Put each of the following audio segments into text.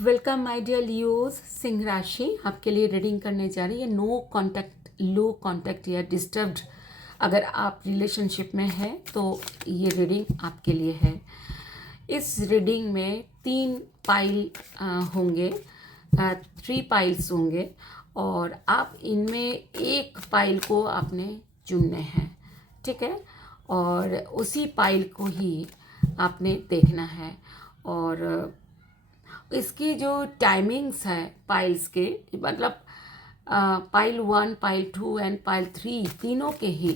Welcome my dear Leos. सिंह राशि आपके लिए रीडिंग करने जा रही है। नो कांटेक्ट, लो कांटेक्ट या डिस्टर्ब्ड अगर आप रिलेशनशिप में हैं तो ये रीडिंग आपके लिए है। इस रीडिंग में 3 पाइल होंगे, 3 पाइल्स होंगे और आप इनमें एक पाइल को आपने चुनने हैं, ठीक है। और उसी पाइल को ही आपने देखना है। और इसकी जो टाइमिंग्स है पाइल्स के, मतलब पाइल 1, पाइल 2 एंड पाइल 3 तीनों के ही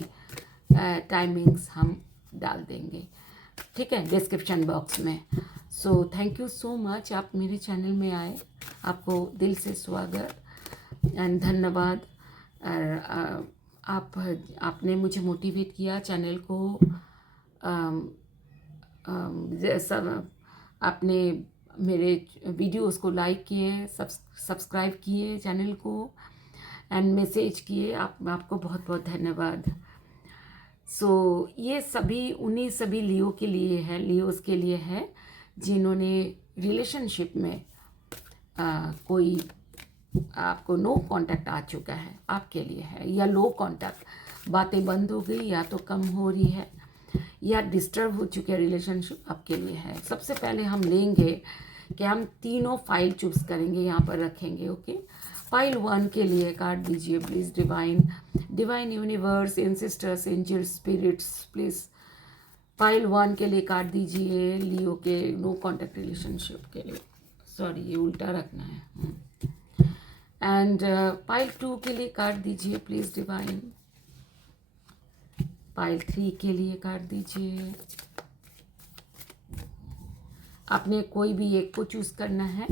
टाइमिंग्स हम डाल देंगे, ठीक है, डिस्क्रिप्शन बॉक्स में। सो थैंक यू सो मच, आप मेरे चैनल में आए, आपको दिल से स्वागत एंड धन्यवाद। आपने मुझे मोटिवेट किया चैनल को, जैसा आपने मेरे वीडियोस को लाइक किए, सब्सक्राइब किए चैनल को एंड मैसेज किए, आपको बहुत बहुत धन्यवाद। ये सभी उन्हीं सभी लियो के लिए है, लियोस के लिए है जिन्होंने रिलेशनशिप में कोई आपको नो कांटेक्ट आ चुका है, आपके लिए है। या लो कांटेक्ट, बातें बंद हो गई या तो कम हो रही है या डिस्टर्ब हो चुके रिलेशनशिप, आपके लिए है। सबसे पहले हम लेंगे कि हम तीनों फाइल चूज करेंगे, यहाँ पर रखेंगे, ओके। फाइल 1 के लिए कार्ड दीजिए please. Divine universe, ancestors, angels, spirits, please pile 1 के लिए कार्ड दीजिए लियो के नो कॉन्टैक्ट रिलेशनशिप के लिए। सॉरी, ये उल्टा रखना है। एंड फाइल 2 के लिए कार्ड दीजिए प्लीज़ डिवाइन। फाइल 3 के लिए कार्ड दीजिए। आपने कोई भी एक को चूज़ करना है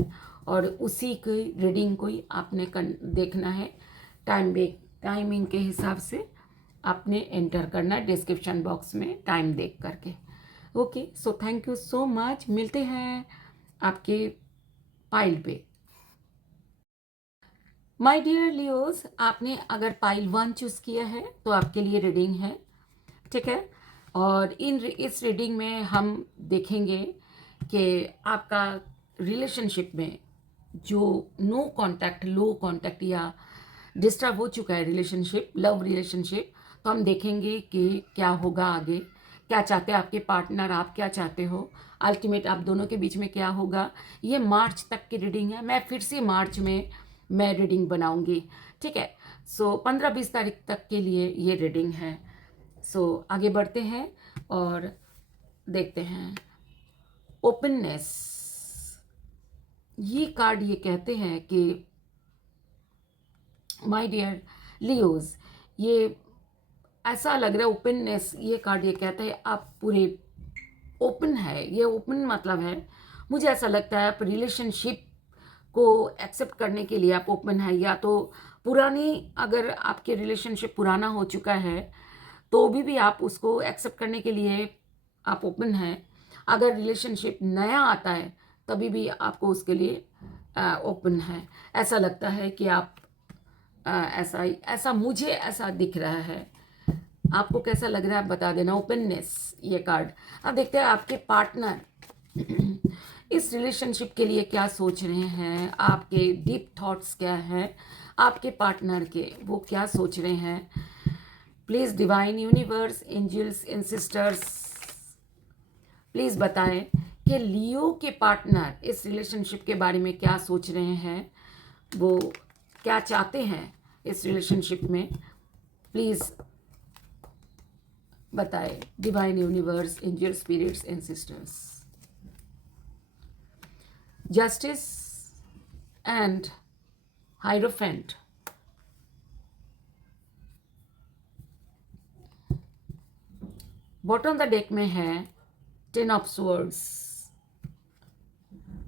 और उसी की रीडिंग को ही आपने देखना है। टाइमिंग के हिसाब से आपने एंटर करना है डिस्क्रिप्शन बॉक्स में टाइम देख करके, okay. So thank you so much, मिलते हैं आपके पाइल पे। माय डियर लियोज, आपने अगर पाइल 1 चूज़ किया है तो आपके लिए रीडिंग है, ठीक है। और इस रीडिंग में हम देखेंगे कि आपका रिलेशनशिप में जो नो कांटेक्ट, लो कांटेक्ट या डिस्टर्ब हो चुका है रिलेशनशिप, लव रिलेशनशिप, तो हम देखेंगे कि क्या होगा आगे, क्या चाहते हैं आपके पार्टनर, आप क्या चाहते हो, अल्टीमेट आप दोनों के बीच में क्या होगा। ये मार्च तक की रीडिंग है, मैं फिर से मार्च में मैं रीडिंग बनाऊंगी, ठीक है। 15-20 तारीख तक के लिए ये रीडिंग है। आगे बढ़ते हैं और देखते हैं ओपननेस। ये कार्ड ये कहते हैं कि माय डियर लियोज, ये ऐसा लग रहा है ओपननेस, ये कार्ड ये कहता है आप पूरे ओपन है। ये ओपन मतलब है, मुझे ऐसा लगता है आप रिलेशनशिप को एक्सेप्ट करने के लिए आप ओपन है। या तो पुरानी, अगर आपके रिलेशनशिप पुराना हो चुका है तो भी आप उसको एक्सेप्ट करने के लिए आप ओपन हैं। अगर रिलेशनशिप नया आता है तभी भी आपको उसके लिए ओपन है। ऐसा लगता है कि आप ऐसा मुझे ऐसा दिख रहा है। आपको कैसा लग रहा है बता देना। ओपननेस ये कार्ड। अब देखते हैं आपके पार्टनर इस रिलेशनशिप के लिए क्या सोच रहे हैं, आपके डीप थॉट्स क्या हैं आपके पार्टनर के, वो क्या सोच रहे हैं। Please divine universe, angels, ancestors, please बताएं कि लियो के पार्टनर इस रिलेशनशिप के बारे में क्या सोच रहे हैं, वो क्या चाहते हैं इस रिलेशनशिप में। प्लीज़ बताएं divine universe, angels, spirits, ancestors. Justice and hierophant. Bottom the deck में है 10 ऑफ स्वर्ड्स।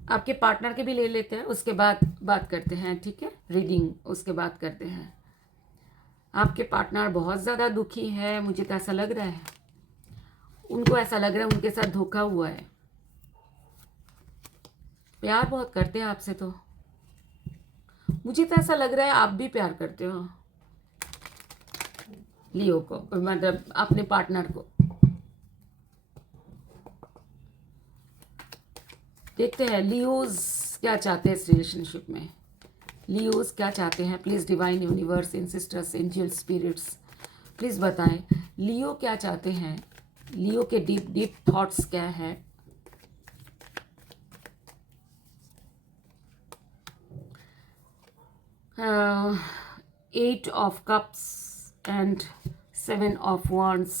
आपके पार्टनर के भी ले लेते हैं, उसके बाद बात करते हैं, ठीक है। रीडिंग उसके बाद करते हैं। आपके पार्टनर बहुत ज़्यादा दुखी है, मुझे तो ऐसा लग रहा है, उनको ऐसा लग रहा है उनके साथ धोखा हुआ है। प्यार बहुत करते हैं आपसे, तो मुझे तो ऐसा लग रहा है आप भी प्यार करते हो लियो को, मतलब अपने पार्टनर को। देखते हैं लियोज क्या चाहते हैं इस रिलेशनशिप में? लियोज क्या चाहते हैं? Please divine universe, ancestors, angel, spirits, please बताएं लियो क्या चाहते हैं। लियो के डीप डीप थॉट्स क्या है? Eight of cups and 7 of wands।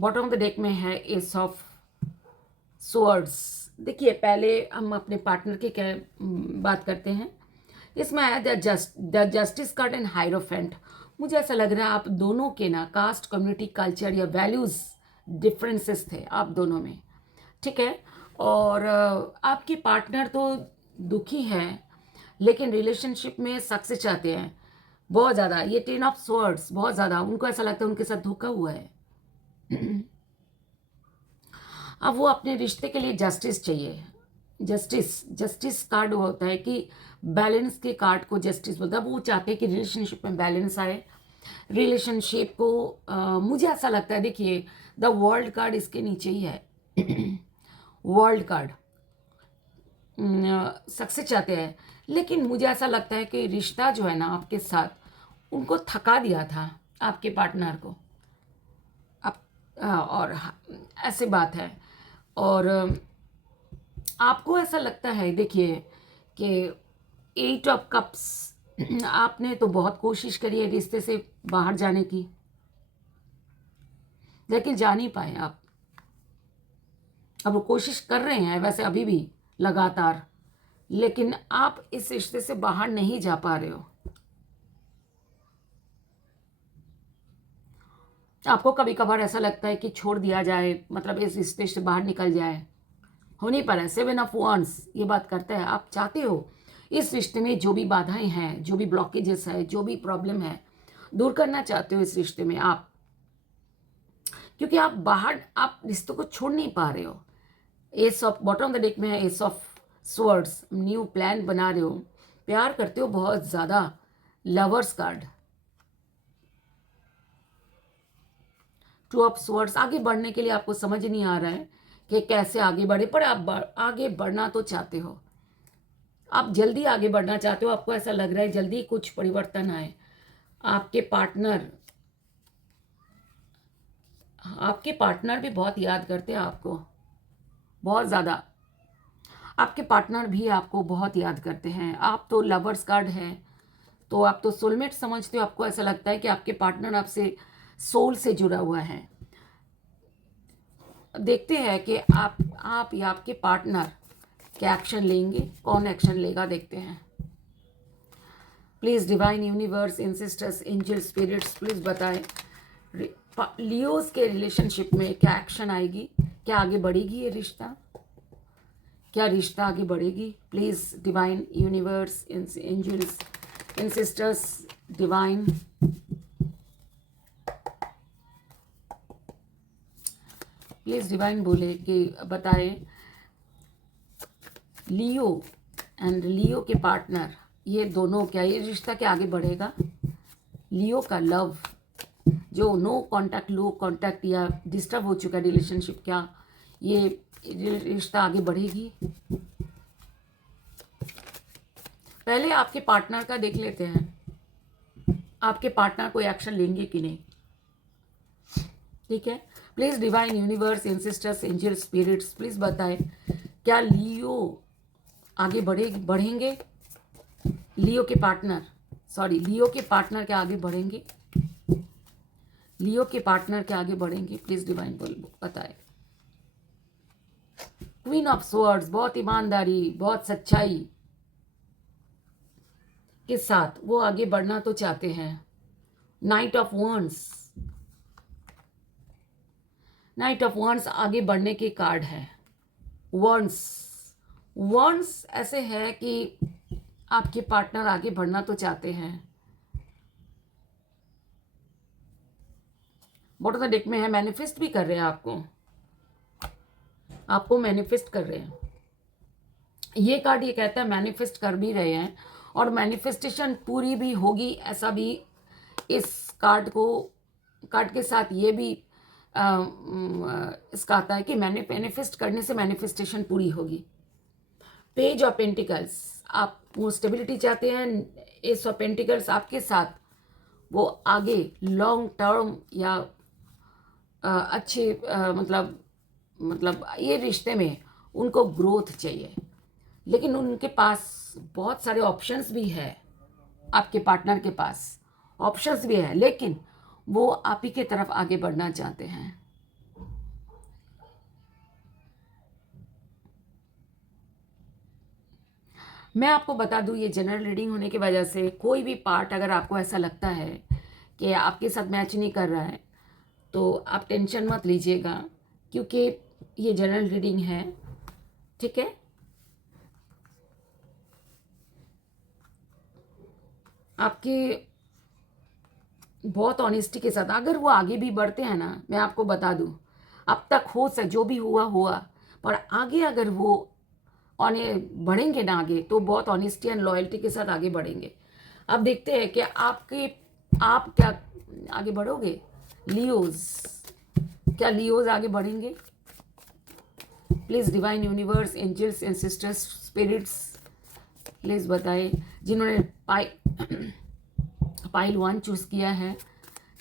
Bottom of the deck में है एस ऑफ स्वर्ड्स। देखिए पहले हम अपने पार्टनर की क्या बात करते हैं। इसमें आया the justice card and hierophant. मुझे ऐसा लग रहा है आप दोनों के ना कास्ट, कम्युनिटी, कल्चर या वैल्यूज़ डिफरेंसेस थे आप दोनों में, ठीक है। और आपके पार्टनर तो दुखी है लेकिन रिलेशनशिप में सक्सेस चाहते हैं बहुत ज़्यादा। ये 10 ऑफ स्वर्ड्स बहुत ज़्यादा उनको ऐसा लगता है उनके साथ धोखा हुआ है। अब वो अपने रिश्ते के लिए जस्टिस चाहिए। जस्टिस कार्ड होता है कि बैलेंस के कार्ड को जस्टिस बोलता है। वो चाहते हैं कि रिलेशनशिप में बैलेंस आए। रिलेशनशिप को मुझे ऐसा लगता है, देखिए द वर्ल्ड कार्ड इसके नीचे ही है। वर्ल्ड कार्ड सक्सेस चाहते हैं लेकिन मुझे ऐसा लगता है कि रिश्ता जो है ना आपके साथ उनको थका दिया था आपके पार्टनर को। आप और ऐसे बात है। और आपको ऐसा लगता है, देखिए कि 8 ऑफ कप्स, आपने तो बहुत कोशिश करी है रिश्ते से बाहर जाने की लेकिन जा नहीं पाए आप। अब वो कोशिश कर रहे हैं वैसे अभी भी लगातार, लेकिन आप इस रिश्ते से बाहर नहीं जा पा रहे हो। आपको कभी कभार ऐसा लगता है कि छोड़ दिया जाए, मतलब इस रिश्ते से बाहर निकल जाए, हो नहीं पा रहा है। 7 ऑफ wands ये बात करता है आप चाहते हो इस रिश्ते में जो भी बाधाएं हैं, जो भी ब्लॉकेजेस है, जो भी प्रॉब्लम है, दूर करना चाहते हो इस रिश्ते में आप, क्योंकि आप रिश्तों को छोड़ नहीं पा रहे हो। S of bottom of the deck में है S of swords. New plan बना रहे हो, प्यार करते हो बहुत ज़्यादा। Lovers card, 2 of swords. आगे बढ़ने के लिए आपको समझ नहीं आ रहा है कि कैसे आगे बढ़े, पर आप आगे बढ़ना तो चाहते हो। आप जल्दी आगे बढ़ना चाहते हो। आपको ऐसा लग रहा है जल्दी कुछ परिवर्तन आए। आपके पार्टनर भी बहुत याद करते हैं आपको, बहुत ज़्यादा। आपके पार्टनर भी आपको बहुत याद करते हैं। आप तो लवर्स कार्ड है तो आप तो सोलमेट समझते हो। आपको ऐसा लगता है कि आपके पार्टनर आपसे सोल से जुड़ा हुआ है। देखते हैं कि आप या आपके पार्टनर क्या एक्शन लेंगे, कौन एक्शन लेगा, देखते हैं। Please divine universe, ancestors, angel, spirits, please बताएं लियोस के रिलेशनशिप में क्या एक्शन आएगी, क्या आगे बढ़ेगी ये रिश्ता, क्या रिश्ता आगे बढ़ेगी। Please divine universe, angels, ancestors, divine, please divine बोले कि बताएं लियो एंड लियो के पार्टनर, ये दोनों क्या ये रिश्ता क्या आगे बढ़ेगा। लियो का लव जो नो कांटेक्ट, लो कांटेक्ट या डिस्टर्ब हो चुका है रिलेशनशिप, क्या ये रिश्ता आगे बढ़ेगी। पहले आपके पार्टनर का देख लेते हैं, आपके पार्टनर कोई एक्शन लेंगे कि नहीं, ठीक है। Please divine universe, ancestors, angel, spirits, please बताएं क्या लियो आगे बढ़ेंगे। लियो के पार्टनर क्या आगे बढ़ेंगे। लियो के पार्टनर क्या आगे बढ़ेंगे, प्लीज़ डिवाइन बताएं। क्वीन ऑफ स्वर्ड्स, बहुत ईमानदारी, बहुत सच्चाई के साथ वो आगे बढ़ना तो चाहते हैं। नाइट ऑफ wands आगे बढ़ने के कार्ड है। wands ऐसे है कि आपके पार्टनर आगे बढ़ना तो चाहते हैं। बॉटम ऑफ द डेक में है मैनिफेस्ट भी कर रहे हैं आपको मैनिफेस्ट कर रहे हैं। ये कार्ड ये कहता है मैनिफेस्ट कर भी रहे हैं और मैनिफेस्टेशन पूरी भी होगी, ऐसा भी इस कार्ड के साथ ये भी इसका आता है कि मैनिफेस्ट करने से मैनिफेस्टेशन पूरी होगी। पेज ऑफ पेंटिकल्स, आप वो स्टेबिलिटी चाहते हैं, एस ऑफ पेंटिकल्स आपके साथ वो आगे लॉन्ग टर्म या अच्छे मतलब ये रिश्ते में उनको ग्रोथ चाहिए, लेकिन उनके पास बहुत सारे ऑप्शंस भी है। आपके पार्टनर के पास ऑप्शंस भी है, लेकिन वो आप ही के तरफ आगे बढ़ना चाहते हैं। मैं आपको बता दूं, ये जनरल रीडिंग होने की वजह से कोई भी पार्ट अगर आपको ऐसा लगता है कि आपके साथ मैच नहीं कर रहा है, तो आप टेंशन मत लीजिएगा, क्योंकि ये जनरल रीडिंग है, ठीक है। आपके बहुत ऑनेस्टी के साथ अगर वो आगे भी बढ़ते हैं ना, मैं आपको बता दूं, अब तक हो सक जो भी हुआ हुआ, पर आगे अगर वो बढ़ेंगे ना आगे, तो बहुत ऑनेस्टी एंड लॉयल्टी के साथ आगे बढ़ेंगे। अब देखते हैं कि आप क्या आगे बढ़ोगे। लियोज, क्या लियोज आगे बढ़ेंगे? Please divine universe, angels ancestors, spirits, please बताएं। जिन्होंने पाइल 1 चूज किया है,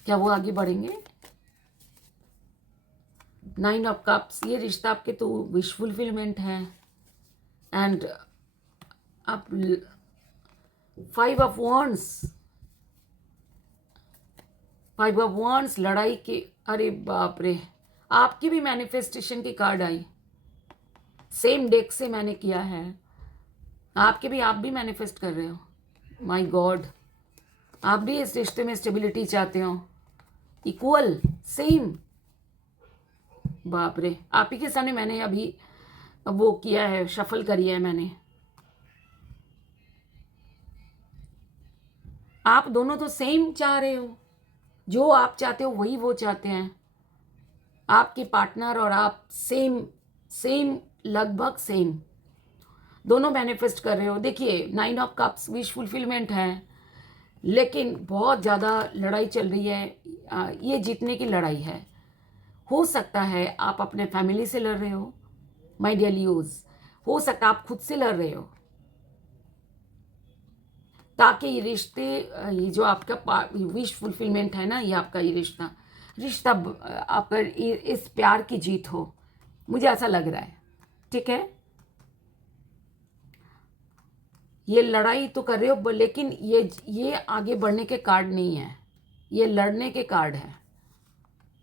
क्या वो आगे बढ़ेंगे? 9 ऑफ कप्स, ये रिश्ता आपके तो विश फुलफिलमेंट है। एंड आप 5 ऑफ वॉन्ड्स, 5 ऑफ वॉन्ड्स, लड़ाई के, अरे बाप रे, आपकी भी मैनिफेस्टेशन की कार्ड आई। सेम डेक से मैंने किया है, आप भी मैनिफेस्ट कर रहे हो। माय गॉड, आप भी इस रिश्ते में स्टेबिलिटी चाहते हो, इक्वल, सेम। बाप रे, आप ही के सामने मैंने अभी वो किया है, शफल करी है मैंने। आप दोनों तो सेम चाह रहे हो, जो आप चाहते हो वही वो चाहते हैं। आपके पार्टनर और आप सेम सेम, लगभग सेम, दोनों मैनिफेस्ट कर रहे हो। देखिए 9 ऑफ कप्स विश फुलफिलमेंट है, लेकिन बहुत ज़्यादा लड़ाई चल रही है। ये जीतने की लड़ाई है। हो सकता है आप अपने फैमिली से लड़ रहे हो, माय डियर लियोज, हो सकता है आप खुद से लड़ रहे हो, ताकि ये रिश्ते, ये जो आपका विश फुलफिलमेंट है ना, ये आपका ये रिश्ता रिश्ता आपका इस प्यार की जीत हो, मुझे ऐसा लग रहा है, ठीक है। ये लड़ाई तो कर रहे हो, लेकिन ये आगे बढ़ने के कार्ड नहीं है, ये लड़ने के कार्ड है,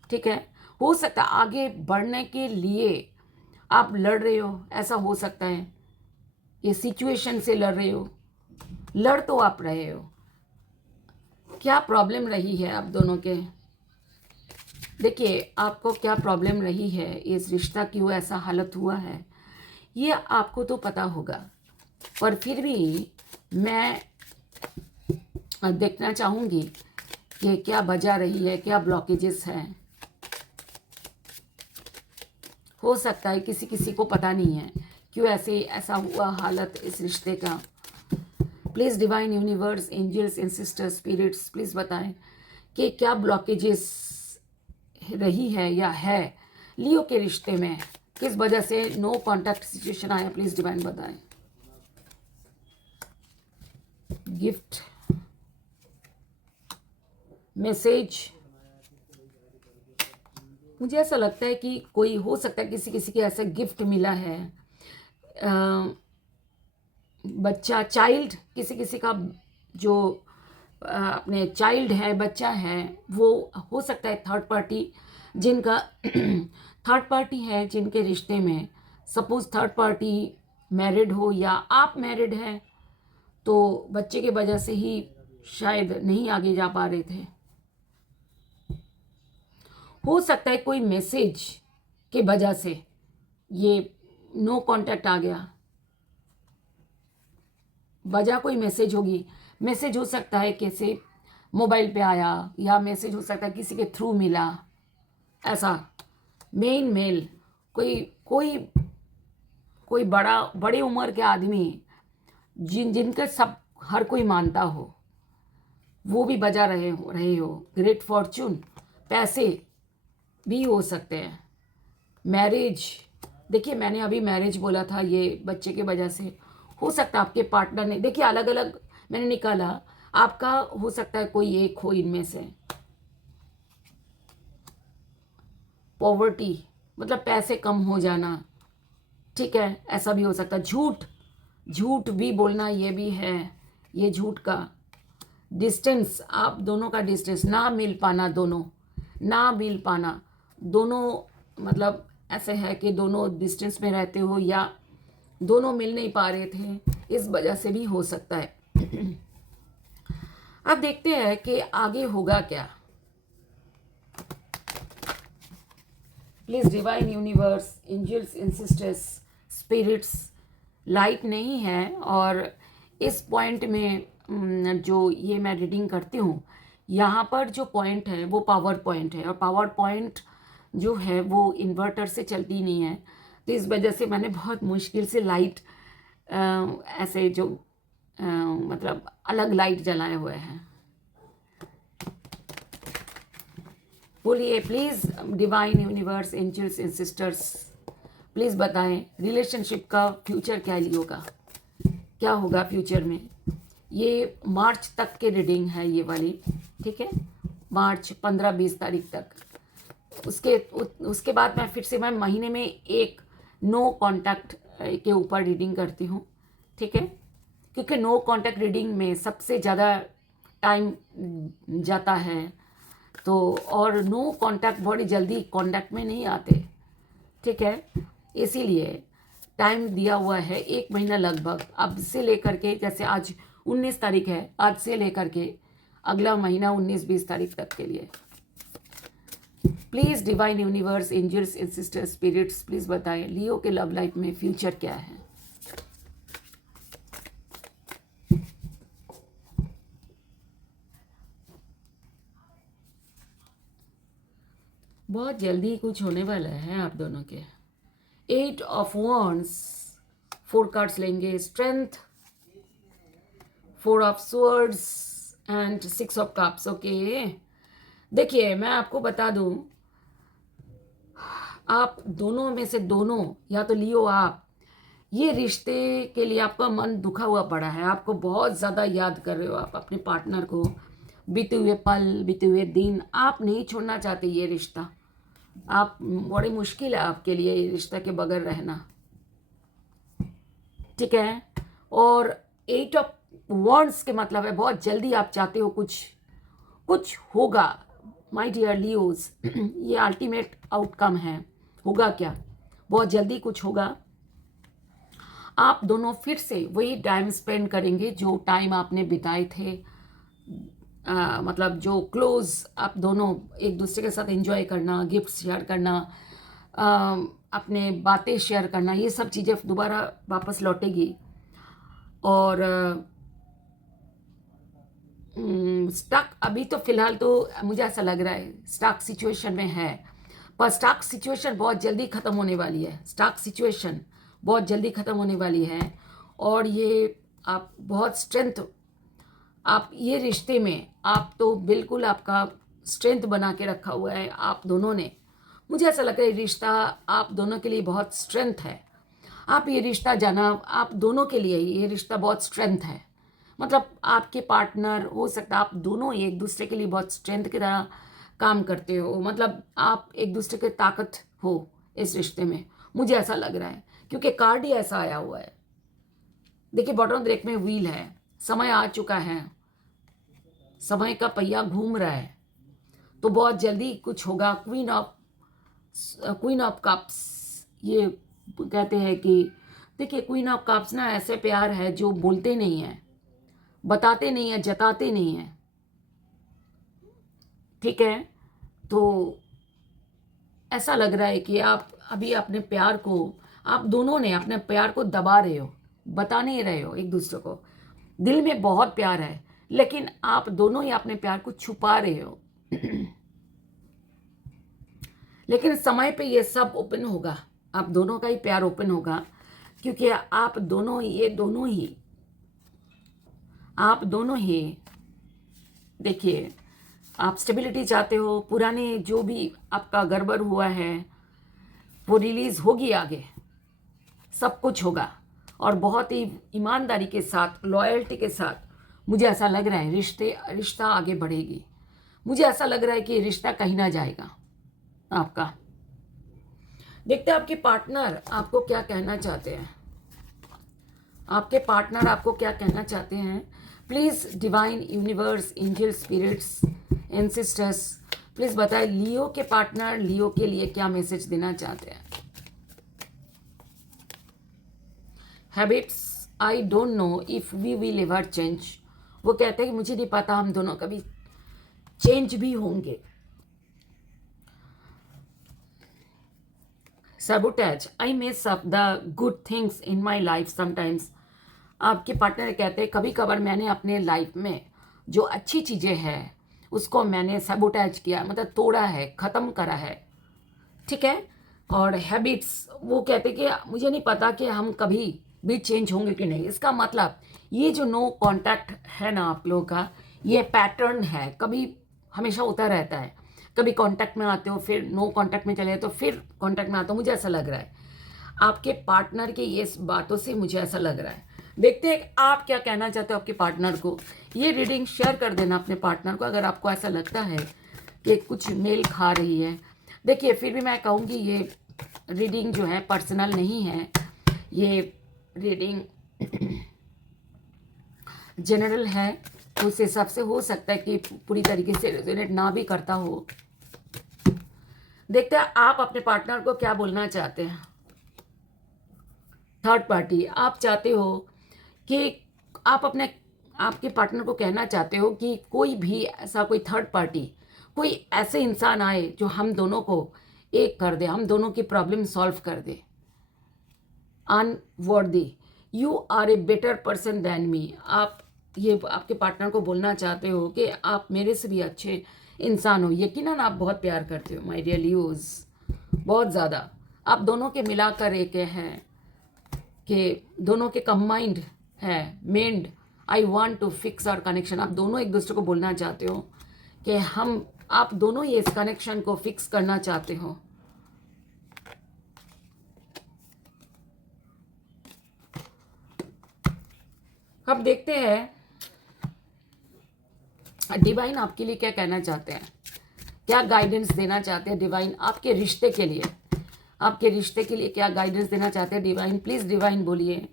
ठीक है। हो सकता है आगे बढ़ने के लिए आप लड़ रहे हो, ऐसा हो सकता है। ये सिचुएशन से लड़ रहे हो, लड़ तो आप रहे हो। क्या प्रॉब्लम रही है आप दोनों के? देखिए आपको क्या प्रॉब्लम रही है, इस रिश्ता क्यों ऐसा हालत हुआ है, ये आपको तो पता होगा, पर फिर भी मैं देखना चाहूँगी कि क्या वजह रही है, क्या ब्लॉकेजेस हैं। हो सकता है किसी किसी को पता नहीं है क्यों ऐसा हुआ हालत इस रिश्ते का। Please divine universe, angels ancestors spirits, please बताएं कि क्या ब्लॉकेजेस रही है या है लियो के रिश्ते में, किस वजह से नो कॉन्टैक्ट सिचुएशन आया। प्लीज़ डिवाइन बताएं। गिफ्ट, मैसेज, मुझे ऐसा लगता है कि कोई, हो सकता है किसी किसी के ऐसा गिफ्ट मिला है, बच्चा, चाइल्ड, किसी किसी का जो अपने चाइल्ड है, बच्चा है, वो हो सकता है थर्ड पार्टी, जिनका थर्ड पार्टी है जिनके रिश्ते में, सपोज थर्ड पार्टी मैरिड हो या आप मैरिड हैं, तो बच्चे के वजह से ही शायद नहीं आगे जा पा रहे थे। हो सकता है कोई मैसेज के वजह से ये नो कांटेक्ट आ गया, वजह कोई मैसेज होगी। मैसेज हो सकता है कैसे, मोबाइल पे आया, या मैसेज हो सकता है किसी के थ्रू मिला, ऐसा मेल, कोई कोई कोई बड़ी उम्र के आदमी जिनके सब हर कोई मानता हो, वो भी बजा रहे हो ग्रेट फॉर्च्यून, पैसे, भी हो सकते हैं। मैरिज, देखिए मैंने अभी मैरिज बोला था, ये बच्चे की वजह से हो सकता है आपके पार्टनर ने, देखिए अलग अलग मैंने निकाला, आपका हो सकता है कोई एक हो इनमें से। पॉवर्टी मतलब पैसे कम हो जाना, ठीक है, ऐसा भी हो सकता है। झूठ, झूठ भी बोलना ये भी है, ये झूठ का। डिस्टेंस, आप दोनों का डिस्टेंस, ना मिल पाना, दोनों ना मिल पाना, दोनों मतलब ऐसे है कि दोनों डिस्टेंस में रहते हो या दोनों मिल नहीं पा रहे थे, इस वजह से भी हो सकता है। अब देखते हैं कि आगे होगा क्या। Please divine universe, angels, ancestors, spirits, light नहीं है। और इस पॉइंट में जो ये मैं रीडिंग करती हूँ, यहाँ पर जो पॉइंट है वो पावर पॉइंट है, और पावर पॉइंट जो है वो इन्वर्टर से चलती नहीं है। तो इस वजह से मैंने बहुत मुश्किल से लाइट ऐसे जो मतलब अलग लाइट जलाए हुए हैं। बोलिए please divine universe, angels ancestors, please बताएं रिलेशनशिप का फ्यूचर क्या होगा, क्या होगा फ्यूचर में। ये मार्च तक के रीडिंग है ये वाली, ठीक है, मार्च 15-20 तारीख तक। उसके बाद मैं फिर से मैं महीने में एक नो कांटेक्ट के ऊपर रीडिंग करती हूँ, ठीक है, क्योंकि नो कांटेक्ट रीडिंग में सबसे ज़्यादा टाइम जाता है। तो और नो कांटेक्ट बड़ी जल्दी कांटेक्ट में नहीं आते, ठीक है, इसीलिए टाइम दिया हुआ है 1 महीना लगभग, अब से लेकर के, जैसे आज 19 तारीख है, आज से लेकर के अगला महीना 19-20 तारीख तक के लिए। Please divine universe, angels, ancestors, spirits, please बताएं लियो के लव लाइफ में फ्यूचर क्या है। बहुत जल्दी कुछ होने वाला है आप दोनों के। 8 ऑफ वॉन्ड्स, 4 कार्ड्स लेंगे, strength, 4 of swords and 6 of cups. Okay, देखिए मैं आपको बता दूं, आप दोनों में से दोनों, या तो लियो आप, ये रिश्ते के लिए आपका मन दुखा हुआ पड़ा है, आपको बहुत ज़्यादा याद कर रहे हो आप अपने पार्टनर को, बीते हुए पल, बीते हुए दिन, आप नहीं छोड़ना चाहते ये रिश्ता। आप, बड़ी मुश्किल है आपके लिए ये रिश्ता के बगैर रहना, ठीक है। और 8 ऑफ वॉन्ड्स के मतलब है बहुत जल्दी आप चाहते हो कुछ कुछ होगा माय डियर लियोज। ये अल्टीमेट आउटकम है, होगा क्या, बहुत जल्दी कुछ होगा। आप दोनों फिर से वही टाइम स्पेंड करेंगे जो टाइम आपने बिताए थे, मतलब जो क्लोज आप दोनों एक दूसरे के साथ एंजॉय करना, गिफ्ट शेयर करना, अपने बातें शेयर करना, ये सब चीज़ें दोबारा वापस लौटेगी। और स्टक, अभी तो फिलहाल तो मुझे ऐसा लग रहा है स्टक सिचुएशन में है, पर स्टक सिचुएशन बहुत जल्दी ख़त्म होने वाली है, स्टक सिचुएशन बहुत जल्दी ख़त्म होने वाली है। और ये आप बहुत स्ट्रेंथ, आप ये रिश्ते में आप तो बिल्कुल आपका स्ट्रेंथ बना के रखा हुआ है आप दोनों ने। मुझे ऐसा लग रहा है रिश्ता आप दोनों के लिए बहुत स्ट्रेंथ है, आप ये रिश्ता जाना, आप दोनों के लिए ये रिश्ता बहुत स्ट्रेंथ है। मतलब आपके पार्टनर हो सकता है, आप दोनों एक दूसरे के लिए बहुत स्ट्रेंथ की तरह काम करते हो, मतलब आप एक दूसरे के ताकत हो इस रिश्ते में, मुझे ऐसा लग रहा है, क्योंकि कार्ड ही ऐसा आया हुआ है। देखिए बॉटम ऑफ द डेक में व्हील है, समय आ चुका है, समय का पहिया घूम रहा है, तो बहुत जल्दी कुछ होगा। क्वीन ऑफ कप्स, ये कहते हैं कि देखिए क्वीन ऑफ कप्स ना ऐसे प्यार है जो बोलते नहीं है, बताते नहीं है, जताते नहीं है, ठीक है। तो ऐसा लग रहा है कि आप अभी अपने प्यार को, आप दोनों ने अपने प्यार को दबा रहे हो, बता नहीं रहे हो एक दूसरे को, दिल में बहुत प्यार है लेकिन आप दोनों ही अपने प्यार को छुपा रहे हो। लेकिन समय पे ये सब ओपन होगा, आप दोनों का ही प्यार ओपन होगा, क्योंकि आप दोनों ही, ये दोनों ही, आप दोनों ही देखिए आप स्टेबिलिटी चाहते हो, पुराने जो भी आपका गड़बड़ हुआ है वो रिलीज़ होगी, आगे सब कुछ होगा और बहुत ही ईमानदारी के साथ, लॉयल्टी के साथ मुझे ऐसा लग रहा है रिश्ता आगे बढ़ेगी। मुझे ऐसा लग रहा है कि रिश्ता कहीं ना जाएगा आपका। देखते हैं आपके पार्टनर आपको क्या कहना चाहते हैं। आपके पार्टनर आपको क्या कहना चाहते हैं। Please divine universe, angel, spirits, ancestors, please बताएं लियो के पार्टनर लियो के लिए क्या मैसेज देना चाहते हैं। Habits, I don't know if we will ever change. वो कहते हैं कि मुझे नहीं पता हम दोनों कभी चेंज भी होंगे। Sabotage, I mess up the good things in my life sometimes। आपके पार्टनर कहते हैं कभी कभार मैंने अपने लाइफ में जो अच्छी चीज़ें हैं उसको मैंने सबोटैज किया, मतलब तोड़ा है, ख़त्म करा है, ठीक है। और हैबिट्स, वो कहते कि मुझे नहीं पता कि हम कभी भी चेंज होंगे कि नहीं। इसका मतलब ये जो नो कांटेक्ट है ना आप लोगों का, ये पैटर्न है, कभी हमेशा होता रहता है। कभी कांटेक्ट में आते हो, फिर नो कांटेक्ट में चले तो फिर कांटेक्ट में आते हो। मुझे ऐसा लग रहा है आपके पार्टनर के ये बातों से मुझे ऐसा लग रहा है। देखते हैं आप क्या कहना चाहते हो आपके पार्टनर को। ये रीडिंग शेयर कर देना अपने पार्टनर को अगर आपको ऐसा लगता है कि कुछ मेल खा रही है। देखिए फिर भी मैं कहूँगी ये रीडिंग जो है पर्सनल नहीं है, ये रीडिंग जनरल है, तो उस हिसाब से हो सकता है कि पूरी तरीके से रेजोनेट ना भी करता हो। देखते हैं आप अपने पार्टनर को क्या बोलना चाहते हैं। थर्ड पार्टी, आप चाहते हो कि आप आपके पार्टनर को कहना चाहते हो कि कोई भी ऐसा कोई थर्ड पार्टी, कोई ऐसे इंसान आए जो हम दोनों को एक कर दे, हम दोनों की प्रॉब्लम सॉल्व कर दे। Unworthy, you are a better person than me. आप ये आपके पार्टनर को बोलना चाहते हो कि आप मेरे से भी अच्छे इंसान हो। यकीनन आप बहुत प्यार करते हो माय डियर लियोज, बहुत ज़्यादा। आप दोनों के मिलाकर एक हैं कि दोनों के कंबाइंड है मेंड। I want to fix our connection. आप दोनों एक दूसरे को बोलना चाहते हो कि आप दोनों ये इस कनेक्शन को फिक्स करना चाहते हो। अब देखते हैं डिवाइन आपके लिए क्या कहना चाहते हैं, क्या गाइडेंस देना चाहते हैं डिवाइन आपके रिश्ते के लिए। आपके रिश्ते के लिए क्या गाइडेंस देना चाहते हैं डिवाइन। प्लीज डिवाइन बोलिए।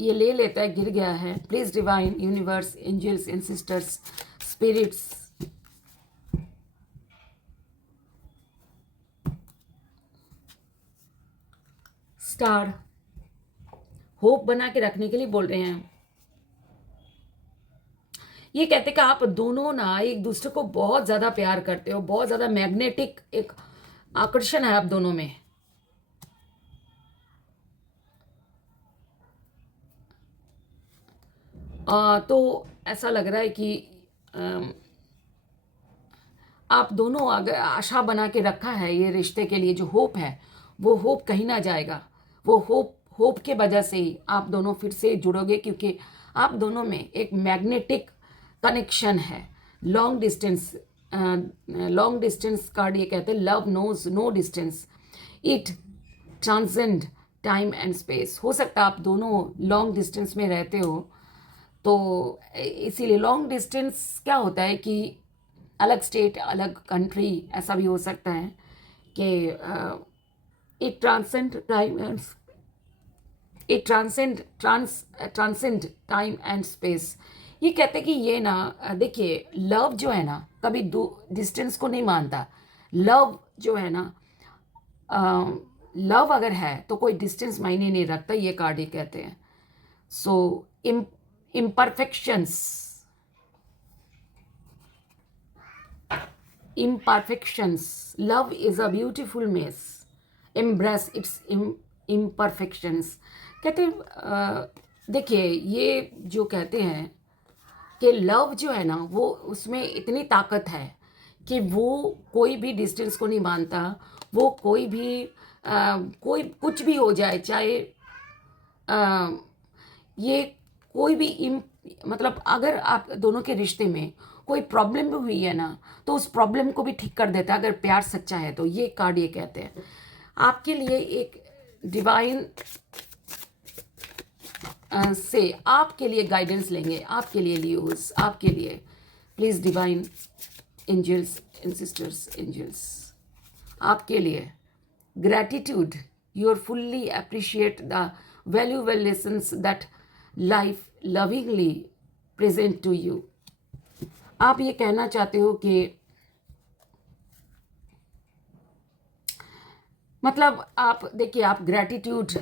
ये ले लेता है, गिर गया है। Please divine, universe, angels, ancestors, spirits, star, hope बना के रखने के लिए बोल रहे हैं। ये कहते कि आप दोनों ना एक दूसरे को बहुत ज़्यादा प्यार करते हो, बहुत ज़्यादा मैग्नेटिक एक आकर्षण है आप दोनों में। तो ऐसा लग रहा है कि आप दोनों अगर आशा बना के रखा है ये रिश्ते के लिए, जो होप है वो होप कहीं ना जाएगा। वो होप के वजह से ही आप दोनों फिर से जुड़ोगे, क्योंकि आप दोनों में एक मैग्नेटिक कनेक्शन है। लॉन्ग डिस्टेंस कार्ड ये कहते हैं love knows no distance, it transcend time and space. हो सकता है आप दोनों लॉन्ग डिस्टेंस में रहते हो, तो इसीलिए लॉन्ग डिस्टेंस क्या होता है कि अलग स्टेट, अलग कंट्री, ऐसा भी हो सकता है कि it transcend time and it transcend time and space. ये कहते हैं कि ये ना देखिए लव जो है ना कभी डिस्टेंस को नहीं मानता। लव जो है ना लव अगर है तो कोई डिस्टेंस मायने नहीं रखता, ये कार्ड ही कहते हैं। सो imperfections, love is a beautiful mess, embrace its imperfections। कहते देखिए ये जो कहते हैं कि लव जो है ना वो उसमें इतनी ताकत है कि वो कोई भी डिस्टेंस को नहीं मानता। वो कोई भी कोई कुछ भी हो जाए, चाहे ये कोई भी मतलब अगर आप दोनों के रिश्ते में कोई प्रॉब्लम भी हुई है ना, तो उस प्रॉब्लम को भी ठीक कर देता है अगर प्यार सच्चा है तो। ये कार्ड ये कहते हैं आपके लिए एक डिवाइन से आपके लिए गाइडेंस लेंगे, आपके लिए लियोस, आपके लिए please divine angels ancestors angels, आपके लिए gratitude, you are fully appreciate the valuable lessons that life lovingly present to you। आप ये कहना चाहते हो कि मतलब आप देखिए, आप ग्रैटिट्यूड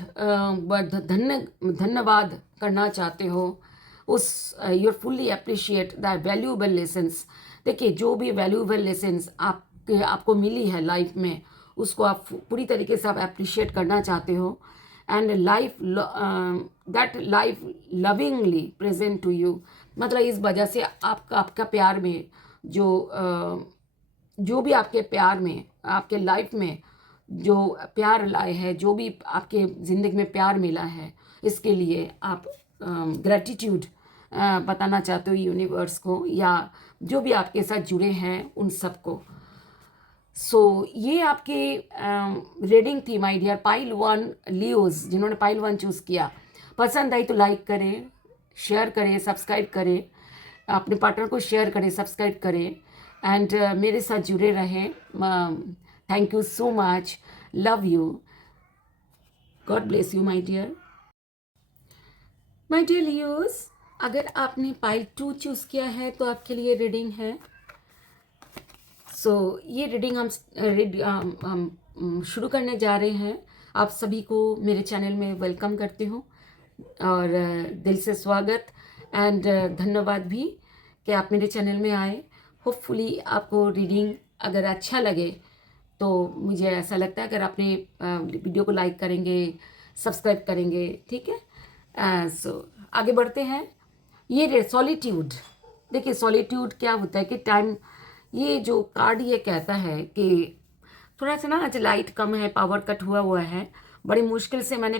धन्यवाद करना चाहते हो उस, you are fully appreciate the valuable lessons. देखिए, जो भी वैल्यूएबल लेसन्स आपको मिली है लाइफ में, उसको आप पूरी तरीके से आप अप्रिशिएट करना चाहते हो। And life that life lovingly present to you, मतलब इस वजह से आपका प्यार में जो भी आपके प्यार में, आपके लाइफ में जो प्यार लाए है, जो भी आपके ज़िंदगी में प्यार मिला है, इसके लिए आप ग्रैटिट्यूड बताना चाहते हो यूनिवर्स को, या जो भी आपके साथ जुड़े हैं उन सबको। सो ये आपकी रीडिंग थी माय डियर पाइल 1 लियोज, जिन्होंने पाइल 1 चूज़ किया। पसंद आई तो लाइक करें, शेयर करें, सब्सक्राइब करें, अपने पार्टनर को शेयर करें, सब्सक्राइब करें, एंड मेरे साथ जुड़े रहें। Thank you so much, love you, God bless you my dear. My dear Leos, अगर आपने पाइल 2 चूज़ किया है तो आपके लिए रीडिंग है। ये रीडिंग हम शुरू करने जा रहे हैं। आप सभी को मेरे चैनल में वेलकम करती हूँ और दिल से स्वागत एंड धन्यवाद भी कि आप मेरे चैनल में आए। होपफुली आपको रीडिंग अगर अच्छा लगे तो मुझे ऐसा लगता है अगर आपने वीडियो को लाइक करेंगे, सब्सक्राइब करेंगे, ठीक है। आगे बढ़ते हैं। ये सॉलिट्यूड, देखिए सॉलिट्यूड क्या होता है कि टाइम, ये जो कार्ड ये कहता है कि थोड़ा सा ना आज लाइट कम है, पावर कट हुआ है, बड़ी मुश्किल से मैंने,